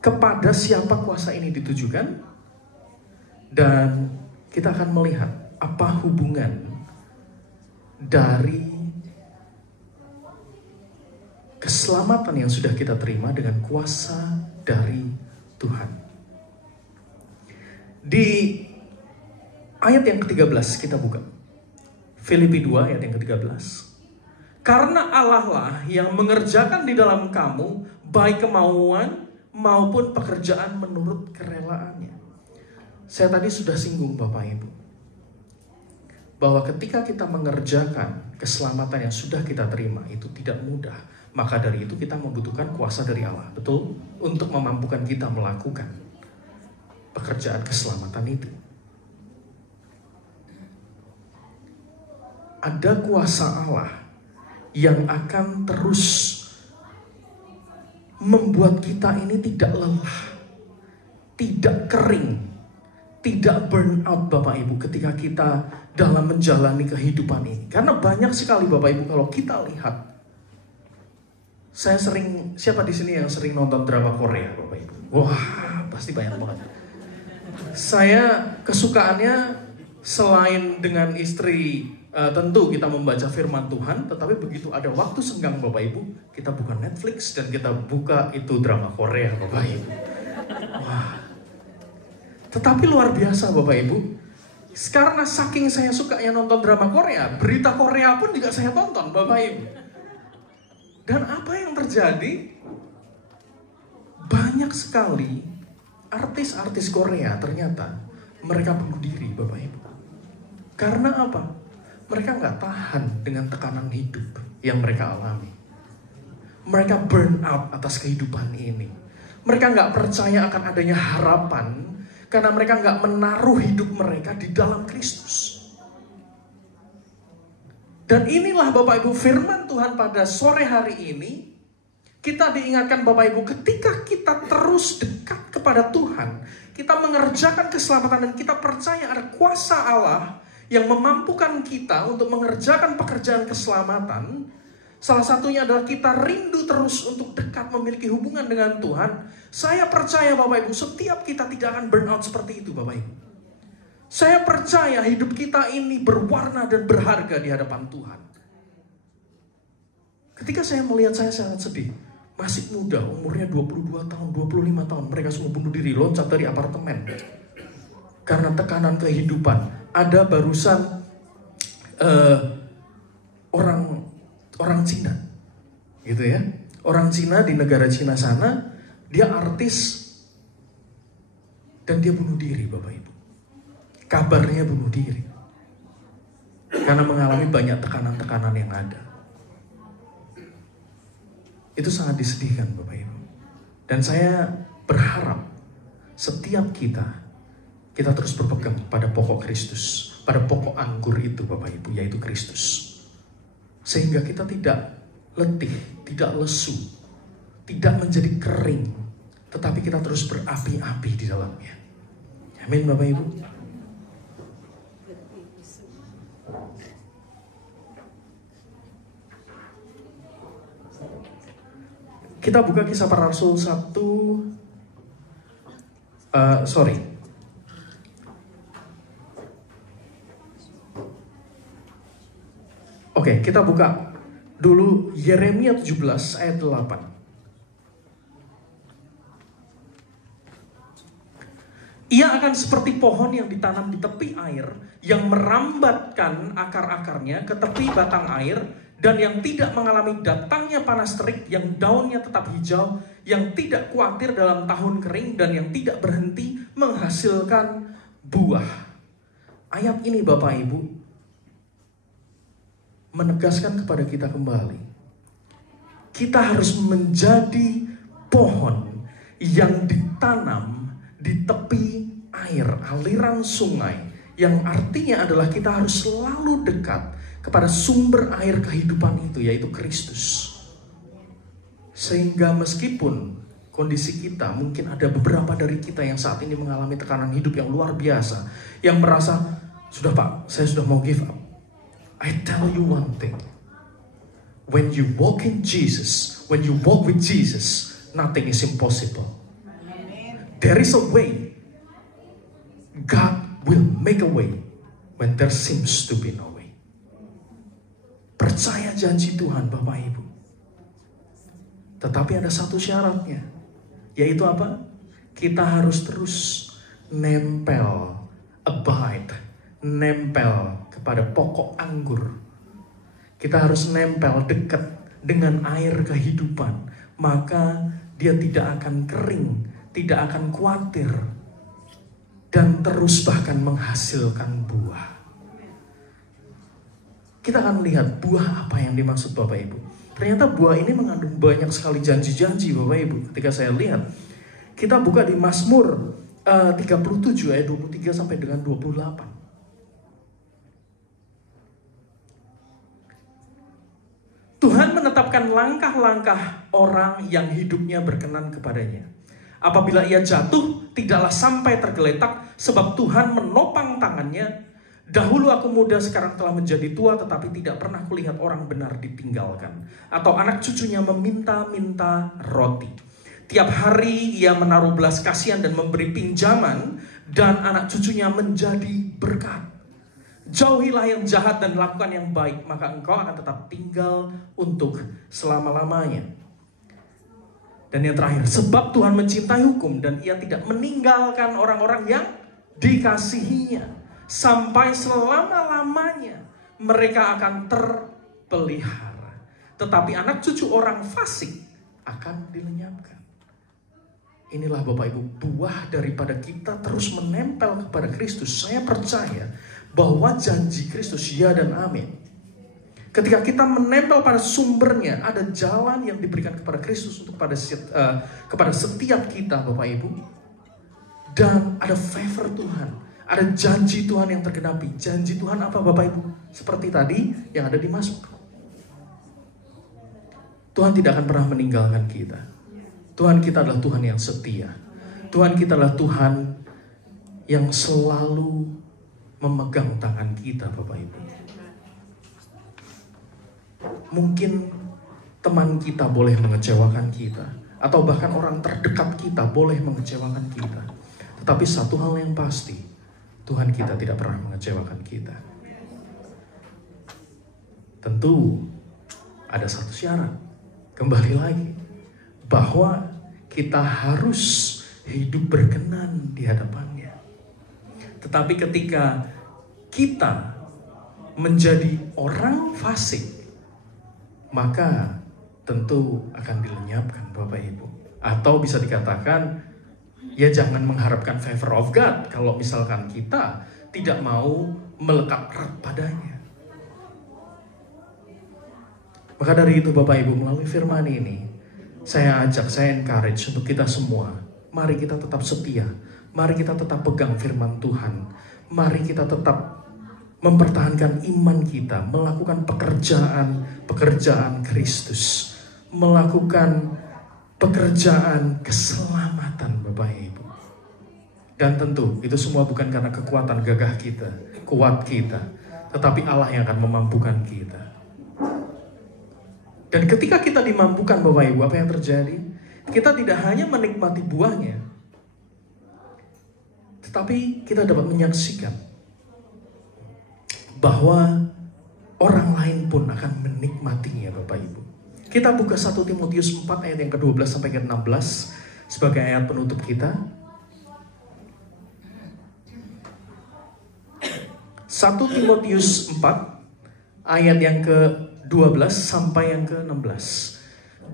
Kepada siapa kuasa ini ditujukan? Dan kita akan melihat apa hubungan dari keselamatan yang sudah kita terima dengan kuasa dari Tuhan. Di ayat yang ke-13 kita buka. Filipi 2 ayat yang ke-13. Karena Allah lah yang mengerjakan di dalam kamu baik kemauan maupun pekerjaan menurut kerelaannya. Saya tadi sudah singgung Bapak Ibu, bahwa ketika kita mengerjakan keselamatan yang sudah kita terima itu tidak mudah. Maka dari itu kita membutuhkan kuasa dari Allah, betul? Untuk memampukan kita melakukan pekerjaan keselamatan itu. Ada kuasa Allah yang akan terus membuat kita ini tidak lelah, tidak kering, tidak burn out Bapak Ibu ketika kita dalam menjalani kehidupan ini. Karena banyak sekali Bapak Ibu kalau kita lihat, siapa di sini yang sering nonton drama Korea Bapak Ibu? Wah, pasti banyak banget. Saya kesukaannya selain dengan istri, tentu kita membaca firman Tuhan, tetapi begitu ada waktu senggang Bapak Ibu, kita buka Netflix dan kita buka itu drama Korea Bapak Ibu. Wah. Tetapi luar biasa Bapak Ibu, karena saking saya sukanya nonton drama Korea, berita Korea pun juga saya tonton Bapak Ibu. Dan apa yang terjadi? Banyak sekali artis-artis Korea ternyata mereka bunuh diri Bapak Ibu. Karena apa? Mereka nggak tahan dengan tekanan hidup yang mereka alami. Mereka burn out atas kehidupan ini. Mereka nggak percaya akan adanya harapan karena mereka nggak menaruh hidup mereka di dalam Kristus. Dan inilah Bapak Ibu firman Tuhan pada sore hari ini. Kita diingatkan Bapak Ibu, ketika kita terus dekat kepada Tuhan, kita mengerjakan keselamatan dan kita percaya ada kuasa Allah yang memampukan kita untuk mengerjakan pekerjaan keselamatan. Salah satunya adalah kita rindu terus untuk dekat memiliki hubungan dengan Tuhan. Saya percaya Bapak Ibu, setiap kita tidak akan burn out seperti itu Bapak Ibu. Saya percaya hidup kita ini berwarna dan berharga di hadapan Tuhan. Ketika saya melihat, saya sangat sedih. Masih muda, umurnya 22 tahun, 25 tahun. Mereka semua bunuh diri, loncat dari apartemen. Karena tekanan kehidupan. Ada barusan orang Cina, gitu ya. Orang Cina di negara Cina sana, dia artis dan dia bunuh diri Bapak Ibu. Kabarnya bunuh diri karena mengalami banyak tekanan-tekanan yang ada. Itu sangat disedihkan Bapak Ibu. Dan saya berharap setiap kita terus berpegang pada pokok Kristus, pada pokok anggur itu Bapak Ibu, yaitu Kristus. Sehingga kita tidak letih, tidak lesu, tidak menjadi kering, tetapi kita terus berapi-api di dalamnya. Amin Bapak Ibu. Kita buka Kisah Para Rasul 1. Oke, kita buka dulu Yeremia 17 ayat 8. Ia akan seperti pohon yang ditanam di tepi air, yang merambatkan akar-akarnya ke tepi batang air, dan yang tidak mengalami datangnya panas terik, yang daunnya tetap hijau, yang tidak khawatir dalam tahun kering, dan yang tidak berhenti menghasilkan buah. Ayat ini Bapak Ibu menegaskan kepada kita kembali, kita harus menjadi pohon yang ditanam di tepi air, aliran sungai, yang artinya adalah kita harus selalu dekat kepada sumber air kehidupan itu, yaitu Kristus. Sehingga meskipun kondisi kita, mungkin ada beberapa dari kita yang saat ini mengalami tekanan hidup yang luar biasa, yang merasa, sudah Pak, saya sudah mau give up. I tell you one thing, when you walk in Jesus, when you walk with Jesus, nothing is impossible. There is a way. God will make a way when there seems to be no way. Percaya janji Tuhan Bapak Ibu. Tetapi ada satu syaratnya, yaitu apa? Kita harus terus nempel, abide, nempel kepada pokok anggur. Kita harus nempel dekat dengan air kehidupan, maka dia tidak akan kering, tidak akan khawatir, dan terus bahkan menghasilkan buah. Kita akan lihat buah apa yang dimaksud Bapak Ibu. Ternyata buah ini mengandung banyak sekali janji-janji Bapak Ibu. Ketika saya lihat, kita buka di Mazmur 37 ayat 23 sampai dengan 28. Tuhan menetapkan langkah-langkah orang yang hidupnya berkenan kepadanya. Apabila ia jatuh, tidaklah sampai tergeletak, sebab Tuhan menopang tangannya. Dahulu aku muda, sekarang telah menjadi tua, tetapi tidak pernah kulihat orang benar ditinggalkan, atau anak cucunya meminta-minta roti. Tiap hari ia menaruh belas kasihan dan memberi pinjaman, dan anak cucunya menjadi berkat. Jauhilah yang jahat dan lakukan yang baik, maka engkau akan tetap tinggal untuk selama-lamanya. Dan yang terakhir, sebab Tuhan mencintai hukum dan ia tidak meninggalkan orang-orang yang dikasihinya. Sampai selama-lamanya mereka akan terpelihara. Tetapi anak cucu orang fasik akan dilenyapkan. Inilah Bapak Ibu, buah daripada kita terus menempel kepada Kristus. Saya percaya bahwa janji Kristus ya dan amin. Ketika kita menempel pada sumbernya, ada jalan yang diberikan kepada Kristus untuk kepada setiap kita Bapak Ibu. Dan ada favor Tuhan, ada janji Tuhan yang tergenapi. Janji Tuhan apa Bapak Ibu? Seperti tadi yang ada di Mazmur. Tuhan tidak akan pernah meninggalkan kita. Tuhan kita adalah Tuhan yang setia. Tuhan kita adalah Tuhan yang selalu memegang tangan kita Bapak Ibu. Mungkin teman kita boleh mengecewakan kita, atau bahkan orang terdekat kita boleh mengecewakan kita. Tetapi satu hal yang pasti, Tuhan kita tidak pernah mengecewakan kita. Tentu ada satu syarat, kembali lagi, bahwa kita harus hidup berkenan di hadapannya. Tetapi ketika kita menjadi orang fasik, maka tentu akan dilenyapkan Bapak Ibu. Atau bisa dikatakan, ya jangan mengharapkan favor of God kalau misalkan kita tidak mau melekat erat padanya. Maka dari itu Bapak Ibu, melalui firman ini, saya encourage untuk kita semua, mari kita tetap setia, mari kita tetap pegang firman Tuhan, mari kita tetap mempertahankan iman kita, melakukan pekerjaan Kristus, melakukan pekerjaan keselamatan Bapak Ibu. Dan tentu itu semua bukan karena kekuatan gagah kita, kuat kita, tetapi Allah yang akan memampukan kita. Dan ketika kita dimampukan Bapak Ibu, apa yang terjadi? Kita tidak hanya menikmati buahnya, tetapi kita dapat menyaksikan bahwa orang lain pun akan menikmatinya Bapak Ibu. Kita buka 1 Timotius 4 ayat yang ke-12 sampai ke-16 sebagai ayat penutup kita. 1 Timotius 4 ayat yang ke-12 sampai yang ke-16.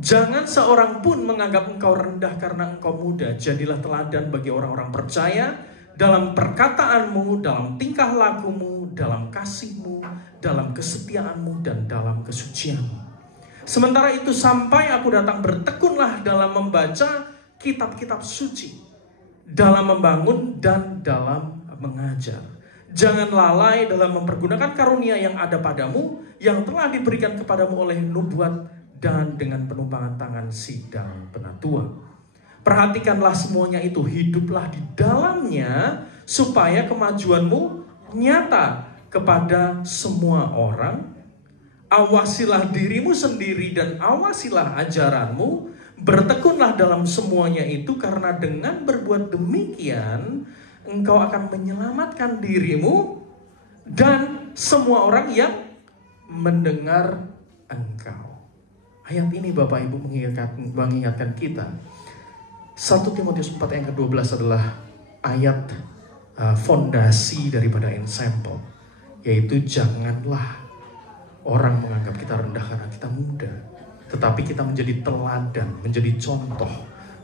Jangan seorang pun menganggap engkau rendah karena engkau muda. Jadilah teladan bagi orang-orang percaya dalam perkataanmu, dalam tingkah lakumu, dalam kasihmu, dalam kesetiaanmu, dan dalam kesucianmu. Sementara itu sampai aku datang, bertekunlah dalam membaca kitab-kitab suci, dalam membangun dan dalam mengajar. Jangan lalai dalam mempergunakan karunia yang ada padamu, yang telah diberikan kepadamu oleh nubuat dan dengan penumpangan tangan sidang penatua. Perhatikanlah semuanya itu, hiduplah di dalamnya, supaya kemajuanmu nyata kepada semua orang. Awasilah dirimu sendiri dan awasilah ajaranmu. Bertekunlah dalam semuanya itu, karena dengan berbuat demikian engkau akan menyelamatkan dirimu dan semua orang yang mendengar engkau. Ayat ini Bapak Ibu mengingatkan kita. 1 Timotius 4 yang ke-12 adalah ayat fondasi daripada ensemble, yaitu janganlah orang menganggap kita rendah karena kita muda, tetapi kita menjadi teladan, menjadi contoh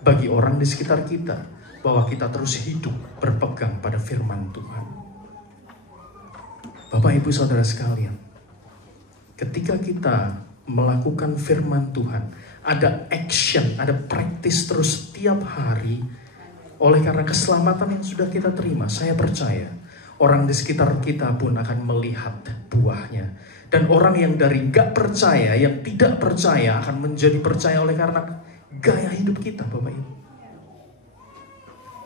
bagi orang di sekitar kita, bahwa kita terus hidup berpegang pada firman Tuhan. Bapak Ibu Saudara sekalian, ketika kita melakukan firman Tuhan, ada action, ada praktis terus setiap hari. Oleh karena keselamatan yang sudah kita terima, saya percaya orang di sekitar kita pun akan melihat buahnya. Dan orang yang dari gak percaya, yang tidak percaya, akan menjadi percaya oleh karena gaya hidup kita Bapak Ibu.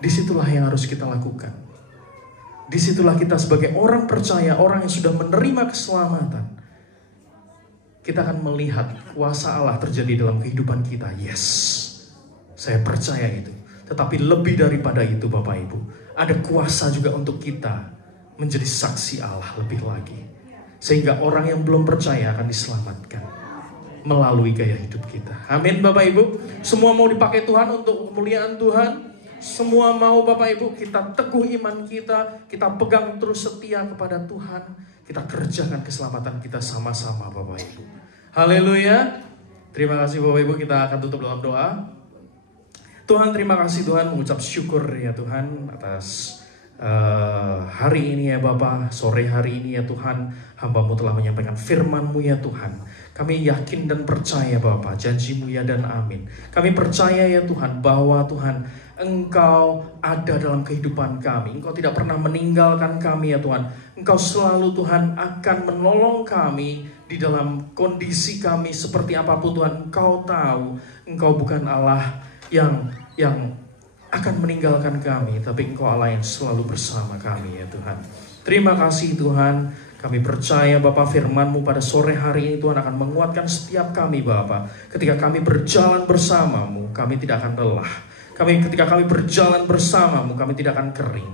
Disitulah yang harus kita lakukan. Disitulah kita sebagai orang percaya, orang yang sudah menerima keselamatan, kita akan melihat kuasa Allah terjadi dalam kehidupan kita. Yes, saya percaya itu. Tetapi lebih daripada itu Bapak Ibu, ada kuasa juga untuk kita menjadi saksi Allah lebih lagi. Sehingga orang yang belum percaya akan diselamatkan melalui gaya hidup kita. Amin Bapak Ibu. Semua mau dipakai Tuhan untuk kemuliaan Tuhan. Semua mau Bapak Ibu, kita teguh iman kita pegang terus setia kepada Tuhan. Kita kerjakan keselamatan kita sama-sama Bapak Ibu. Haleluya. Terima kasih Bapak Ibu, kita akan tutup dalam doa. Tuhan, terima kasih Tuhan, mengucap syukur ya Tuhan atas hari ini ya Bapa, sore hari ini ya Tuhan, hamba-Mu telah menyampaikan firman-Mu ya Tuhan. Kami yakin dan percaya Bapa, janji-Mu ya dan amin. Kami percaya ya Tuhan bahwa Tuhan Engkau ada dalam kehidupan kami. Engkau tidak pernah meninggalkan kami ya Tuhan. Engkau selalu Tuhan akan menolong kami di dalam kondisi kami seperti apapun Tuhan. Engkau tahu, Engkau bukan Allah yang akan meninggalkan kami, tapi Engkau Allah yang selalu bersama kami ya Tuhan. Terima kasih Tuhan. Kami percaya Bapa, firman-Mu pada sore hari ini Tuhan akan menguatkan setiap kami Bapa. Ketika kami berjalan bersama-Mu, kami tidak akan lelah. Ketika kami berjalan bersama-Mu, kami tidak akan kering.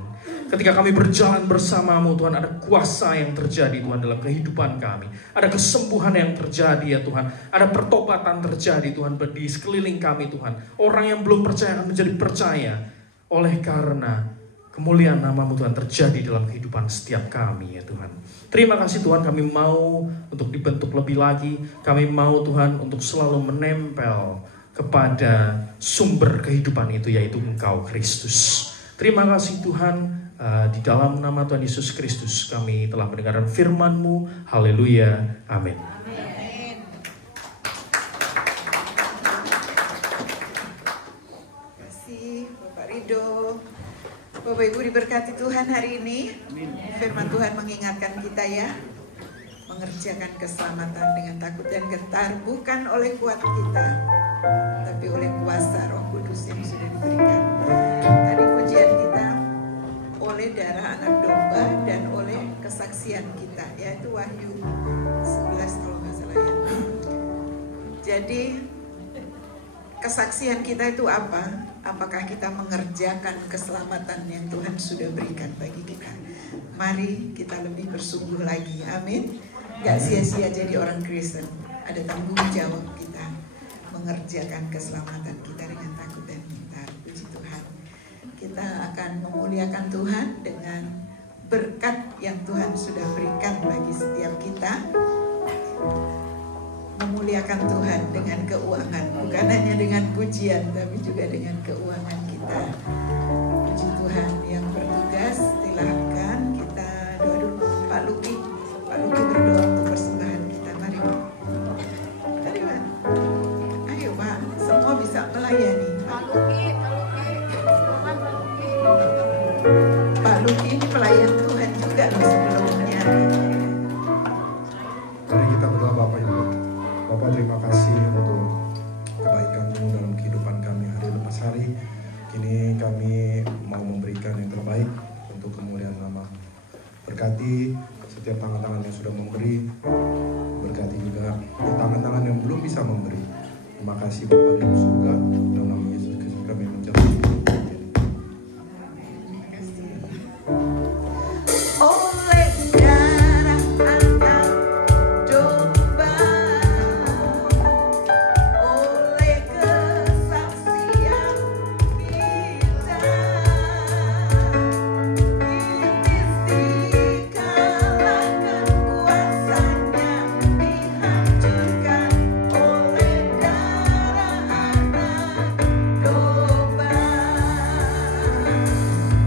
Ketika kami berjalan bersama-Mu Tuhan, ada kuasa yang terjadi Tuhan dalam kehidupan kami. Ada kesembuhan yang terjadi ya Tuhan. Ada pertobatan terjadi Tuhan di sekeliling kami Tuhan. Orang yang belum percaya akan menjadi percaya. Oleh karena kemuliaan nama-Mu Tuhan terjadi dalam kehidupan setiap kami ya Tuhan. Terima kasih Tuhan, kami mau untuk dibentuk lebih lagi. Kami mau Tuhan untuk selalu menempel kepada sumber kehidupan itu, yaitu Engkau Kristus. Terima kasih Tuhan, di dalam nama Tuhan Yesus Kristus kami telah mendengarkan firman-Mu. Haleluya, amin. Terima kasih Bapak Rido. Bapak Ibu diberkati Tuhan hari ini. Firman Tuhan mengingatkan kita ya, mengerjakan keselamatan dengan takut dan gentar, bukan oleh kuat kita, tapi oleh kuasa Roh Kudus yang sudah diberikan. Tadi pujian kita oleh darah anak domba dan oleh kesaksian kita, yaitu Wahyu 11 kalau nggak salah ya. Jadi kesaksian kita itu apa? Apakah kita mengerjakan keselamatan yang Tuhan sudah berikan bagi kita? Mari kita lebih bersungguh lagi, amin. Gak sia-sia jadi orang Kristen. Ada tanggung jawab kita mengerjakan keselamatan kita dengan takut dan pintar. Puji Tuhan. Kita akan memuliakan Tuhan dengan berkat yang Tuhan sudah berikan bagi setiap kita. Memuliakan Tuhan dengan keuangan, bukan hanya dengan pujian, tapi juga dengan keuangan kita. Puji Tuhan. Yang bertugas, silahkan kita doa dulu. Pak Luki berdoa untuk persembahan kita. Mari Pak. Mari Pak. Ayo Pak, semua bisa melayani. Pak Luki ini pelayan Tuhan juga loh sebelumnya. Mari kita berdoa. Bapak Ibu, Bapak terima kasih untuk kebaikan-Mu dalam kehidupan kami hari lepas hari. Kini kami mau memberikan yang terbaik untuk kemuliaan nama. Berkati setiap tangan-tangan yang sudah memberi, berkati juga tangan-tangan yang belum bisa memberi. Terima kasih Bapak di surga, dalam nama Yesus Kristus kami mengucapkan. Oleh darah anak domba, oleh kesaksian kita, iblis dikalahkan, kuasanya dihancurkan. Oleh darah anak domba,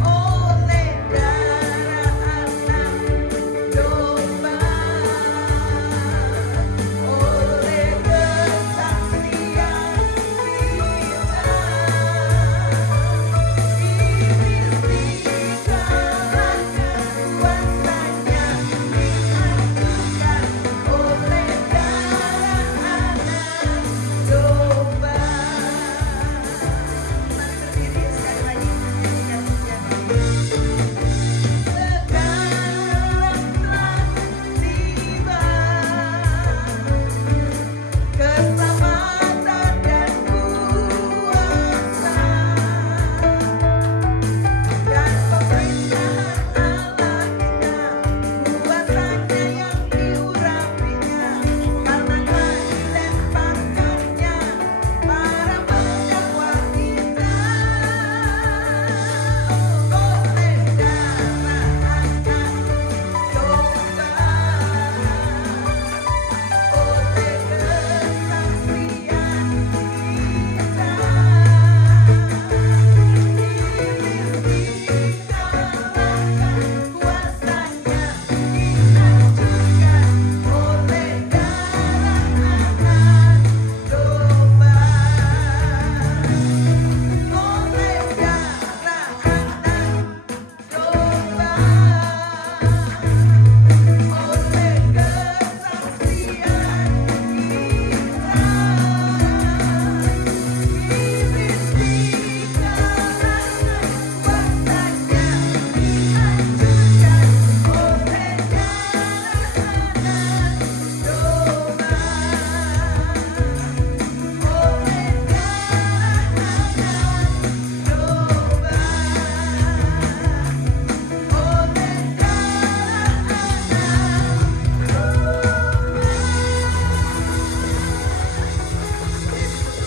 oleh darah anak domba, oleh kesaksian kita, iblis dikalahkan, kuasanya dihancurkan. Oleh darah anak domba. Mari berdiri sekali lagi menyanyikan pujian ini. Sekarang telah tiba keselamatan dan kuasa dan pemerintahan Allah kita, kuasanya yang diurapinya, karena dilemparkannya para pendakwa kita. Oleh darah anak domba, oleh kesaksian kita, iblis dikalahkan, kuasanya dihancurkan. Oleh darah anak domba, oleh darah anak domba, oleh kesaksian kita, iblis dikalahkan, kuasanya dihancurkan. Oleh darah anak domba, oleh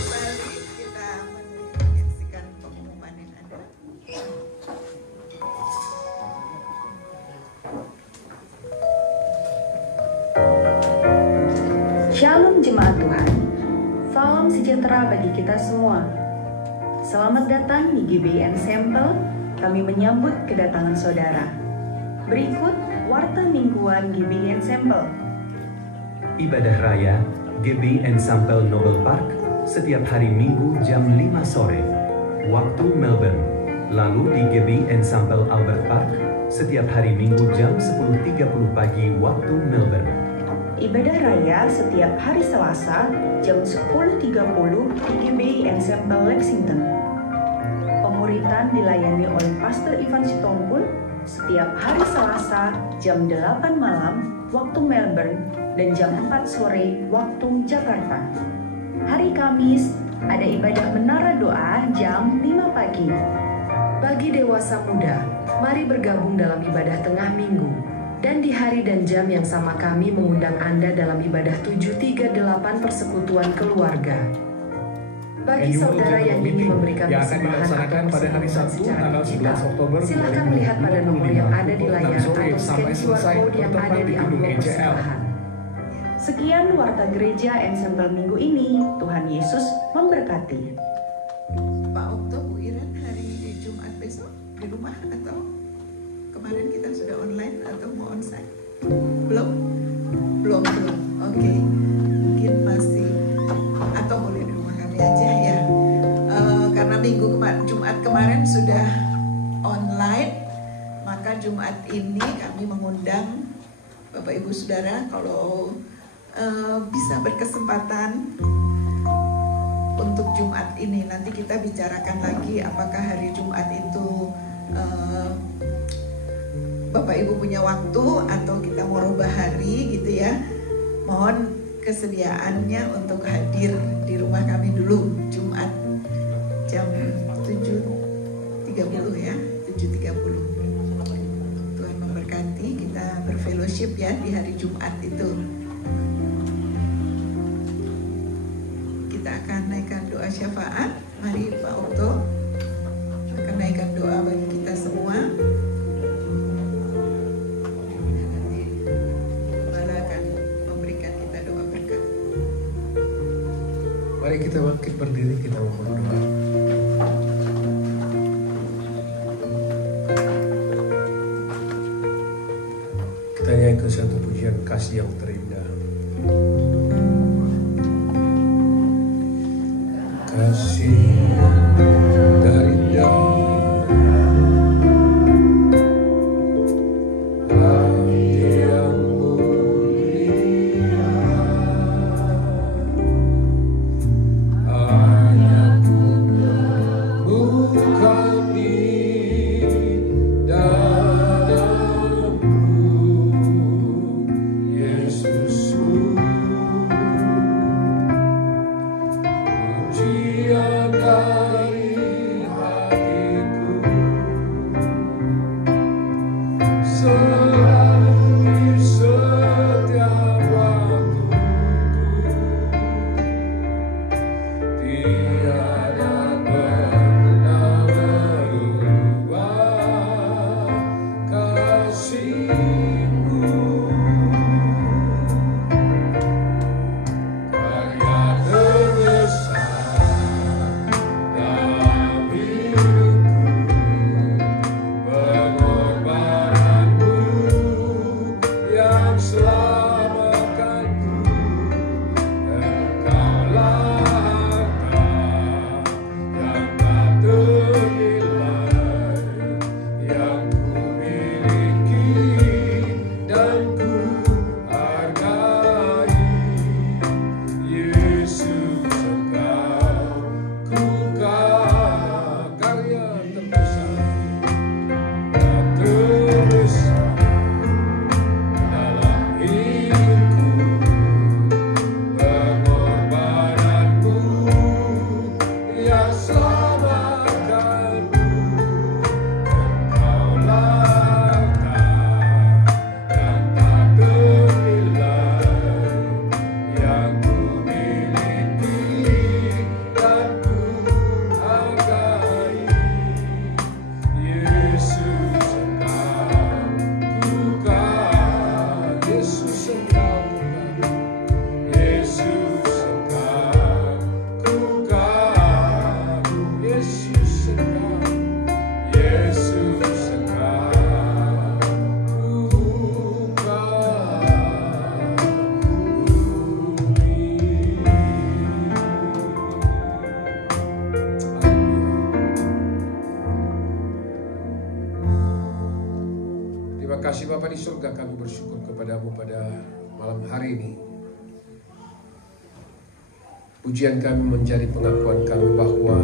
Kembali kita menyaksikan pengumuman yang ada. Shalom jemaat Tuhan, salam sejahtera bagi kita semua. Selamat datang di GBI Ensemble, kami menyambut kedatangan saudara. Berikut warta mingguan GBI Ensemble. Ibadah Raya GBI Ensemble Noble Park setiap hari Minggu jam 5 sore, waktu Melbourne. Lalu di GBI Ensemble Albert Park setiap hari Minggu jam 10.30 pagi waktu Melbourne. Ibadah Raya setiap hari Selasa jam 10.30 di GBI Ensemble Lexington. Pemuritan dilayani oleh Pastor Ivan Sitompul setiap hari Selasa jam 8 malam waktu Melbourne dan jam 4 sore waktu Jakarta. Hari Kamis ada ibadah menara doa jam 5 pagi. Bagi dewasa muda, mari bergabung dalam ibadah tengah minggu. Dan di hari dan jam yang sama kami mengundang Anda dalam ibadah 738 persekutuan keluarga. Bagi saudara yang ingin memberikan persembahan atau pada hari Sabtu tanggal 11 Oktober silakan melihat pada nomor yang ada di layar atau scan QR code yang ada di amplop persembahan. Sekian Warta Gereja Ensemble minggu ini. Tuhan Yesus memberkati. Pak Okto, Bu Iren, hari Jumat besok di rumah atau kemarin kita sudah online atau mau onsite? Belum. Oke. Mungkin masih atau boleh di rumah kami aja ya. Karena Jumat kemarin sudah online, maka Jumat ini kami mengundang Bapak Ibu Saudara kalau bisa berkesempatan untuk Jumat ini. Nanti kita bicarakan lagi apakah hari Jumat itu Bapak Ibu punya waktu atau kita mau rubah hari gitu ya. Mohon kesediaannya untuk hadir di rumah kami dulu Jumat jam 7.30 ya, 7.30. Tuhan memberkati, kita berfellowship ya di hari Jumat itu. Kita akan naikkan doa syafaat. Mari Pak Okto akan naikkan doa bagi kita semua. Mari kita bangkit berdiri, kita mau berdoa. Kita nyanyikan satu pujian kasih yang terindah. Kasih yang terindah, kasih Bapa di surga, kami bersyukur kepadamu pada malam hari ini. Pujian kami menjadi pengakuan kami bahwa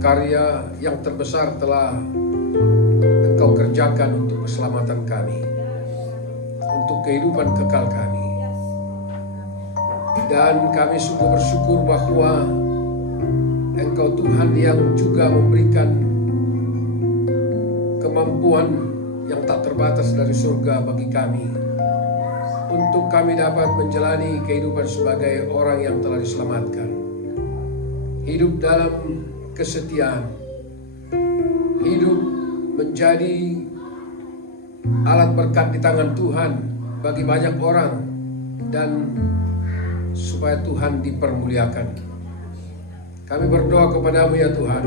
karya yang terbesar telah Engkau Engkau kerjakan untuk keselamatan kami, untuk kehidupan kekal kami. Dan kami sungguh bersyukur bahwa Engkau Tuhan yang juga memberikan kemampuan yang tak terbatas dari surga bagi kami, untuk kami dapat menjalani kehidupan sebagai orang yang telah diselamatkan, hidup dalam kesetiaan, hidup menjadi alat berkat di tangan Tuhan bagi banyak orang, dan supaya Tuhan dipermuliakan. Kami berdoa kepadamu ya Tuhan,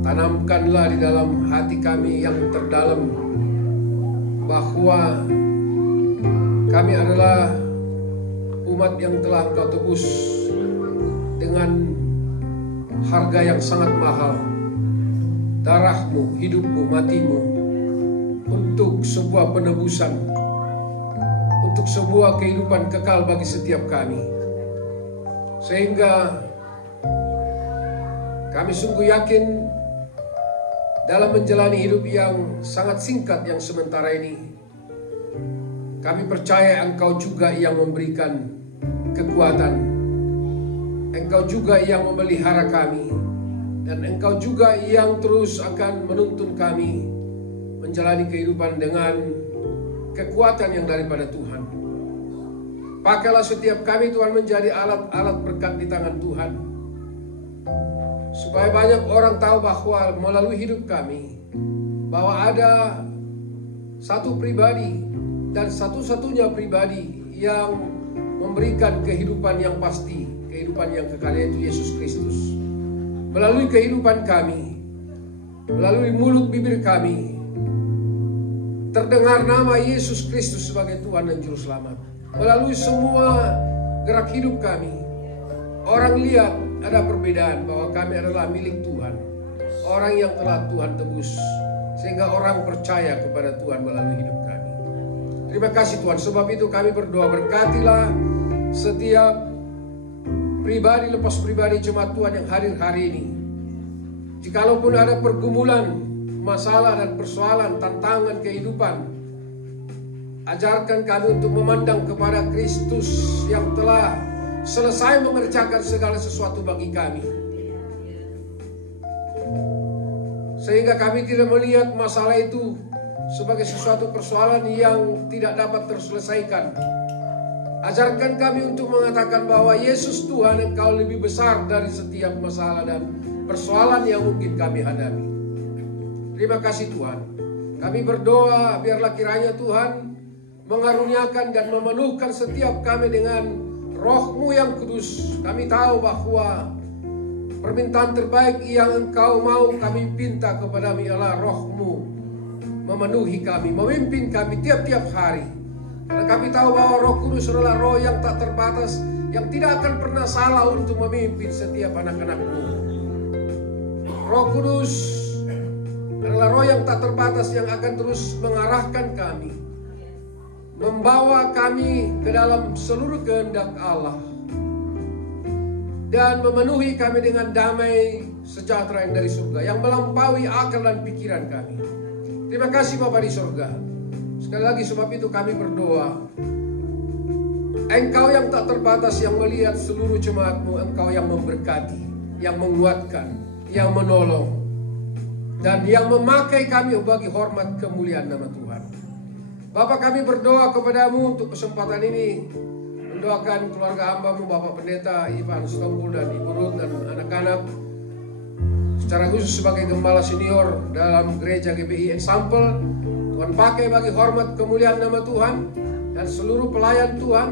tanamkanlah di dalam hati kami yang terdalam bahwa kami adalah umat yang telah Engkau tebus dengan harga yang sangat mahal, darahmu, hidupmu, matimu, untuk sebuah penebusan, untuk sebuah kehidupan kekal bagi setiap kami. Sehingga kami sungguh yakin dalam menjalani hidup yang sangat singkat yang sementara ini, kami percaya Engkau juga yang memberikan kekuatan, Engkau juga yang memelihara kami, dan Engkau juga yang terus akan menuntun kami menjalani kehidupan dengan kekuatan yang daripada Tuhan. Pakailah setiap kami Tuhan menjadi alat-alat berkat di tangan Tuhan, supaya banyak orang tahu bahwa melalui hidup kami, bahwa ada satu pribadi dan satu-satunya pribadi yang memberikan kehidupan yang pasti, kehidupan yang kekal, yaitu Yesus Kristus. Melalui kehidupan kami, melalui mulut bibir kami, terdengar nama Yesus Kristus sebagai Tuhan dan Juru Selamat. Melalui semua gerak hidup kami, orang lihat ada perbedaan bahwa kami adalah milik Tuhan, orang yang telah Tuhan tebus, sehingga orang percaya kepada Tuhan melalui hidup kami. Terima kasih Tuhan, sebab itu kami berdoa, berkatilah setiap pribadi lepas pribadi jemaat Tuhan yang hadir hari ini. Jikalaupun ada pergumulan, masalah dan persoalan, tantangan kehidupan, ajarkan kami untuk memandang kepada Kristus yang telah selesai mengerjakan segala sesuatu bagi kami, sehingga kami tidak melihat masalah itu sebagai sesuatu persoalan yang tidak dapat terselesaikan. Ajarkan kami untuk mengatakan bahwa Yesus Tuhan, Engkau lebih besar dari setiap masalah dan persoalan yang mungkin kami hadapi. Terima kasih Tuhan. Kami berdoa biarlah kiranya Tuhan mengaruniakan dan memenuhkan setiap kami dengan Roh-Mu yang kudus. Kami tahu bahwa permintaan terbaik yang Engkau mau kami pinta kepadamu ialah Roh-Mu memenuhi kami, memimpin kami tiap-tiap hari. Karena kami tahu bahwa Roh Kudus adalah Roh yang tak terbatas, yang tidak akan pernah salah untuk memimpin setiap anak-anak-Mu. Roh Kudus adalah Roh yang tak terbatas yang akan terus mengarahkan kami, membawa kami ke dalam seluruh kehendak Allah, dan memenuhi kami dengan damai sejahtera yang dari surga, yang melampaui akal dan pikiran kami. Terima kasih Bapa di surga. Sekali lagi sebab itu kami berdoa, Engkau yang tak terbatas yang melihat seluruh jemaat-Mu, Engkau yang memberkati, yang menguatkan, yang menolong, dan yang memakai kami bagi hormat kemuliaan nama Tuhan. Bapa, kami berdoa kepadamu untuk kesempatan ini, mendoakan keluarga hamba-Mu Bapak Pendeta Ivan Stompul dan Ibu Ruth dan anak-anak, secara khusus sebagai gembala senior dalam gereja GBI Ensample. Tuhan pakai bagi hormat kemuliaan nama Tuhan, dan seluruh pelayan Tuhan,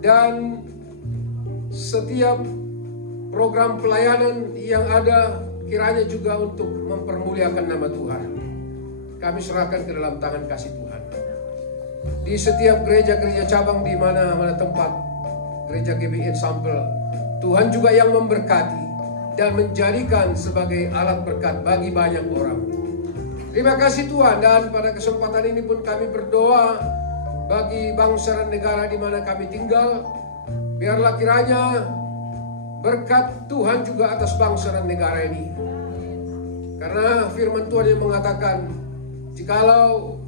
dan setiap program pelayanan yang ada kiranya juga untuk mempermuliakan nama Tuhan. Kami serahkan ke dalam tangan kasih Tuhan. Di setiap gereja-gereja cabang di mana-mana tempat gereja GBI Ensample, Tuhan juga yang memberkati dan menjadikan sebagai alat berkat bagi banyak orang. Terima kasih Tuhan, dan pada kesempatan ini pun kami berdoa bagi bangsa dan negara di mana kami tinggal. Biarlah kiranya berkat Tuhan juga atas bangsa dan negara ini. Karena firman Tuhan yang mengatakan Jikalau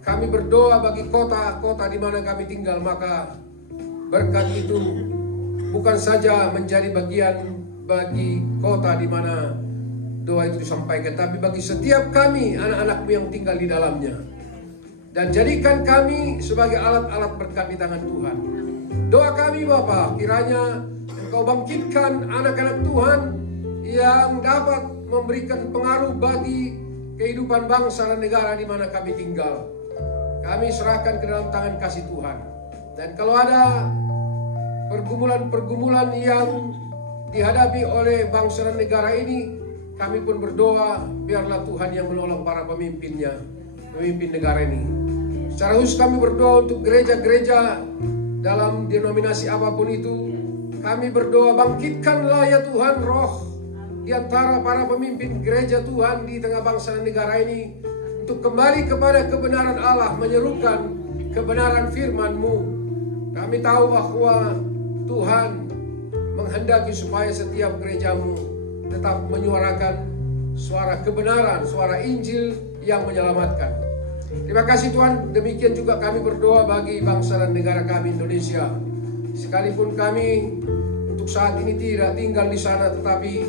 kami berdoa bagi kota-kota di mana kami tinggal, maka berkat itu bukan saja menjadi bagian bagi kota di mana doa itu disampaikan, tapi bagi setiap kami, anak-anak-Mu yang tinggal di dalamnya. Dan jadikan kami sebagai alat-alat berkat di tangan Tuhan. Doa kami Bapa, kiranya Engkau bangkitkan anak-anak Tuhan yang dapat memberikan pengaruh bagi kehidupan bangsa dan negara di mana kami tinggal. Kami serahkan ke dalam tangan kasih Tuhan. Dan kalau ada pergumulan-pergumulan yang dihadapi oleh bangsa dan negara ini, kami pun berdoa, biarlah Tuhan yang menolong para pemimpinnya, pemimpin negara ini. Secara khusus kami berdoa untuk gereja-gereja dalam denominasi apapun itu. Kami berdoa, bangkitkanlah ya Tuhan roh di antara para pemimpin gereja Tuhan di tengah bangsa dan negara ini, untuk kembali kepada kebenaran Allah, menyerukan kebenaran firman-Mu. Kami tahu bahwa Tuhan menghendaki supaya setiap gereja-Mu tetap menyuarakan suara kebenaran, suara Injil yang menyelamatkan. Terima kasih Tuhan. Demikian juga kami berdoa bagi bangsa dan negara kami Indonesia. Sekalipun kami untuk saat ini tidak tinggal di sana, tetapi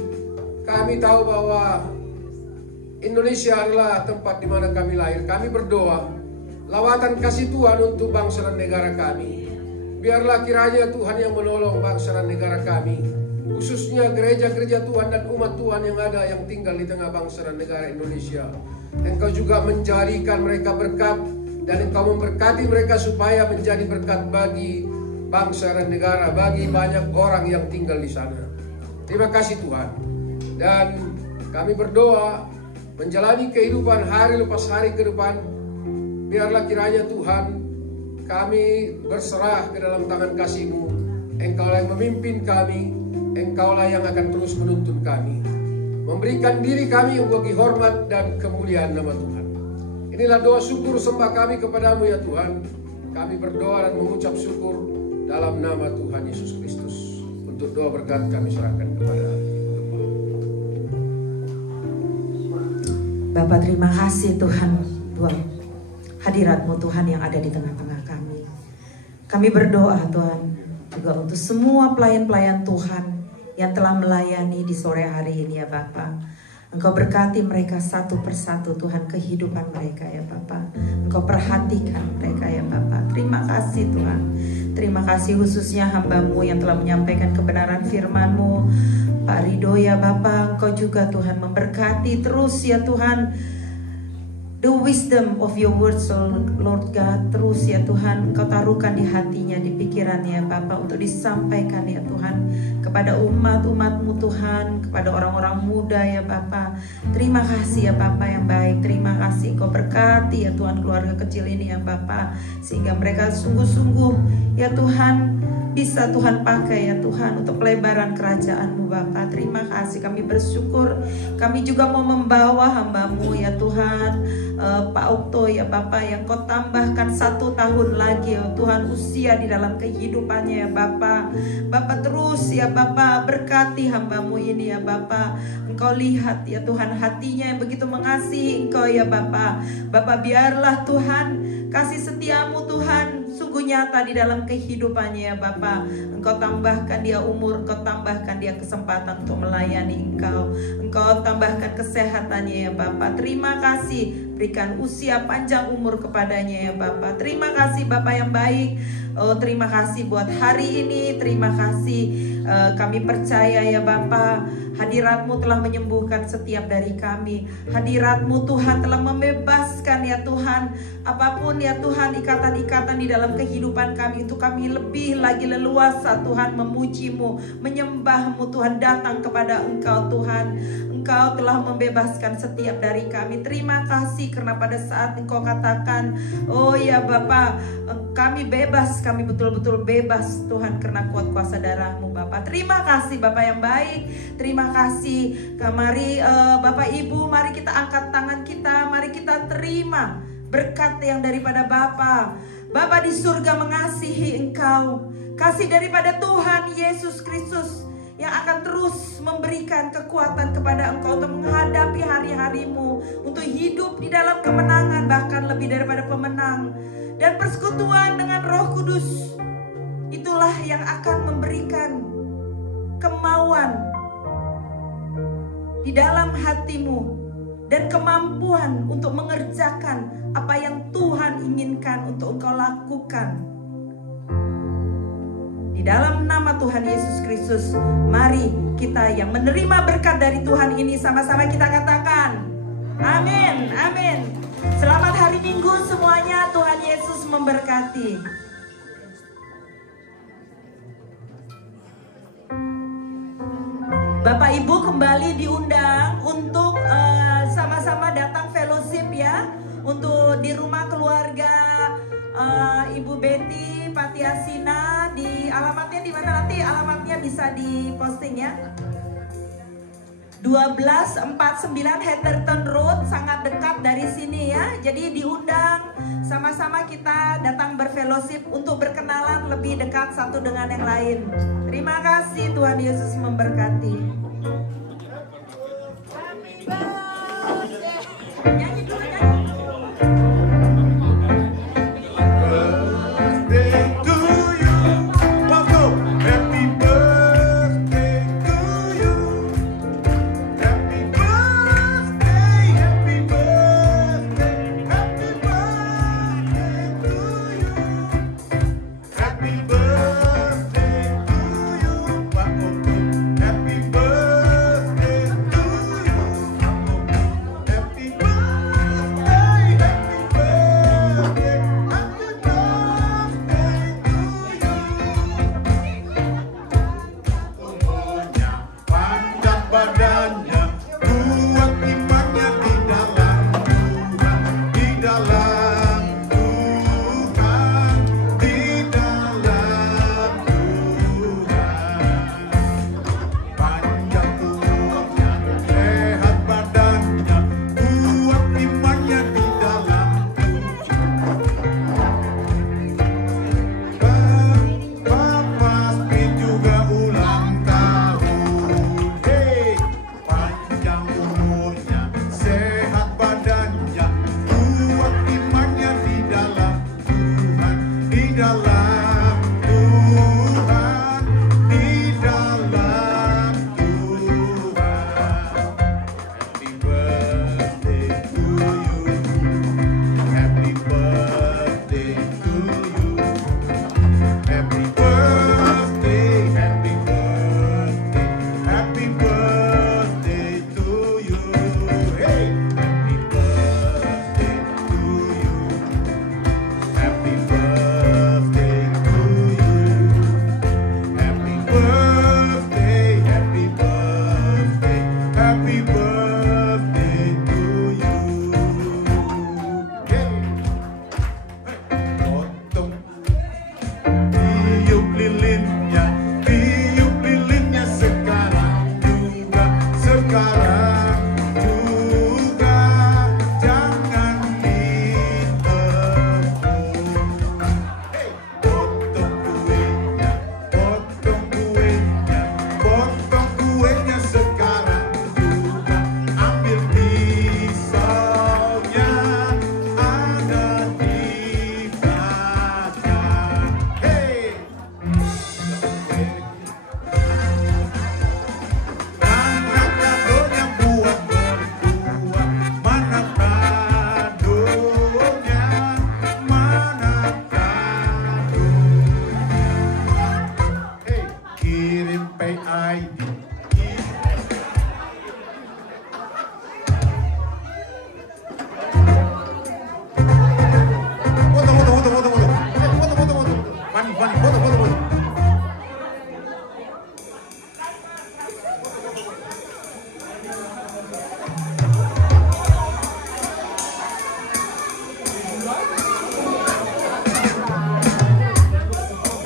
kami tahu bahwa Indonesia adalah tempat di mana kami lahir. Kami berdoa lawatan kasih Tuhan untuk bangsa dan negara kami. Biarlah kiranya Tuhan yang menolong bangsa dan negara kami, khususnya gereja-gereja Tuhan dan umat Tuhan yang ada yang tinggal di tengah bangsa dan negara Indonesia. Engkau juga menjadikan mereka berkat, dan Engkau memberkati mereka supaya menjadi berkat bagi bangsa dan negara, bagi banyak orang yang tinggal di sana. Terima kasih Tuhan. Dan kami berdoa menjalani kehidupan hari lepas hari ke depan. Biarlah kiranya Tuhan, kami berserah ke dalam tangan kasih-Mu. Engkaulah yang memimpin kami, Engkaulah yang akan terus menuntun kami, memberikan diri kami bagi hormat dan kemuliaan nama Tuhan. Inilah doa syukur sembah kami kepadamu ya Tuhan. Kami berdoa dan mengucap syukur dalam nama Tuhan Yesus Kristus. Untuk doa berkat kami serahkan kepada Bapak. Terima kasih Tuhan buat hadirat-Mu Tuhan yang ada di tengah-tengah kami. Kami berdoa Tuhan juga untuk semua pelayan-pelayan Tuhan yang telah melayani di sore hari ini ya Bapa. Engkau berkati mereka satu persatu Tuhan, kehidupan mereka ya Bapa. Engkau perhatikan mereka ya Bapa. Terima kasih Tuhan. Terima kasih khususnya hamba-Mu yang telah menyampaikan kebenaran firman-Mu, Pak Rido ya Bapa. Engkau juga Tuhan memberkati terus ya Tuhan, the wisdom of your words, Lord God. Terus ya Tuhan, Engkau taruhkan di hatinya, di pikirannya Bapa, untuk disampaikan ya Tuhan kepada umat-umat-Mu Tuhan, kepada orang-orang muda ya Bapa. Terima kasih ya Bapa yang baik. Terima kasih Engkau berkati ya Tuhan keluarga kecil ini ya Bapa, sehingga mereka sungguh-sungguh ya Tuhan bisa Tuhan pakai ya Tuhan untuk pelebaran kerajaan-Mu Bapa. Terima kasih, kami bersyukur. Kami juga mau membawa hamba-Mu ya Tuhan, Pak Okto ya Bapa, yang Kau tambahkan 1 tahun lagi ya Tuhan usia di dalam kehidupannya ya Bapa. Bapa terus ya Bapa berkati hamba-Mu ini ya Bapa. Engkau lihat ya Tuhan hatinya yang begitu mengasihi Engkau ya Bapa. Bapa biarlah Tuhan kasih setia-Mu Tuhan sungguh nyata di dalam kehidupannya ya Bapa. Engkau tambahkan dia umur, Engkau tambahkan dia kesempatan untuk melayani Engkau. Engkau tambahkan kesehatannya ya Bapa. Terima kasih, berikan usia panjang umur kepadanya ya Bapa. Terima kasih Bapa yang baik. Oh terima kasih buat hari ini. Terima kasih, kami percaya ya Bapa, hadirat-Mu telah menyembuhkan setiap dari kami. Hadirat-Mu Tuhan telah membebaskan ya Tuhan, apapun ya Tuhan ikatan-ikatan di dalam kehidupan kami, itu kami lebih lagi leluasa Tuhan memuji-Mu, menyembah-Mu Tuhan, datang kepada Engkau Tuhan. Engkau telah membebaskan setiap dari kami. Terima kasih karena pada saat Engkau katakan, oh ya Bapa, kami bebas, kami betul-betul bebas Tuhan karena kuat kuasa darah-Mu Bapa. Terima kasih Bapa yang baik. Terima kasih. Mari Bapak Ibu, mari kita angkat tangan kita, mari kita terima berkat yang daripada Bapa. Bapa di surga mengasihi Engkau. Kasih daripada Tuhan Yesus Kristus yang akan terus memberikan kekuatan kepada engkau untuk menghadapi hari-harimu, untuk hidup di dalam kemenangan, bahkan lebih daripada pemenang. Dan persekutuan dengan Roh Kudus, itulah yang akan memberikan kemauan di dalam hatimu dan kemampuan untuk mengerjakan apa yang Tuhan inginkan untuk engkau lakukan. Di dalam nama Tuhan Yesus Kristus, mari kita yang menerima berkat dari Tuhan ini sama-sama kita katakan, amin, amin. Selamat hari Minggu semuanya, Tuhan Yesus memberkati. Bapak Ibu kembali diundang untuk sama-sama datang fellowship ya, untuk di rumah keluarga Ibu Betty Patiasina. Di alamatnya di mana, nanti alamatnya bisa diposting ya. 1249 Heatherton Road, sangat dekat dari sini ya. Jadi diundang sama-sama kita datang berfellowship untuk berkenalan lebih dekat satu dengan yang lain. Terima kasih, Tuhan Yesus memberkati. Nyanyi dulu, nyanyi. Dalam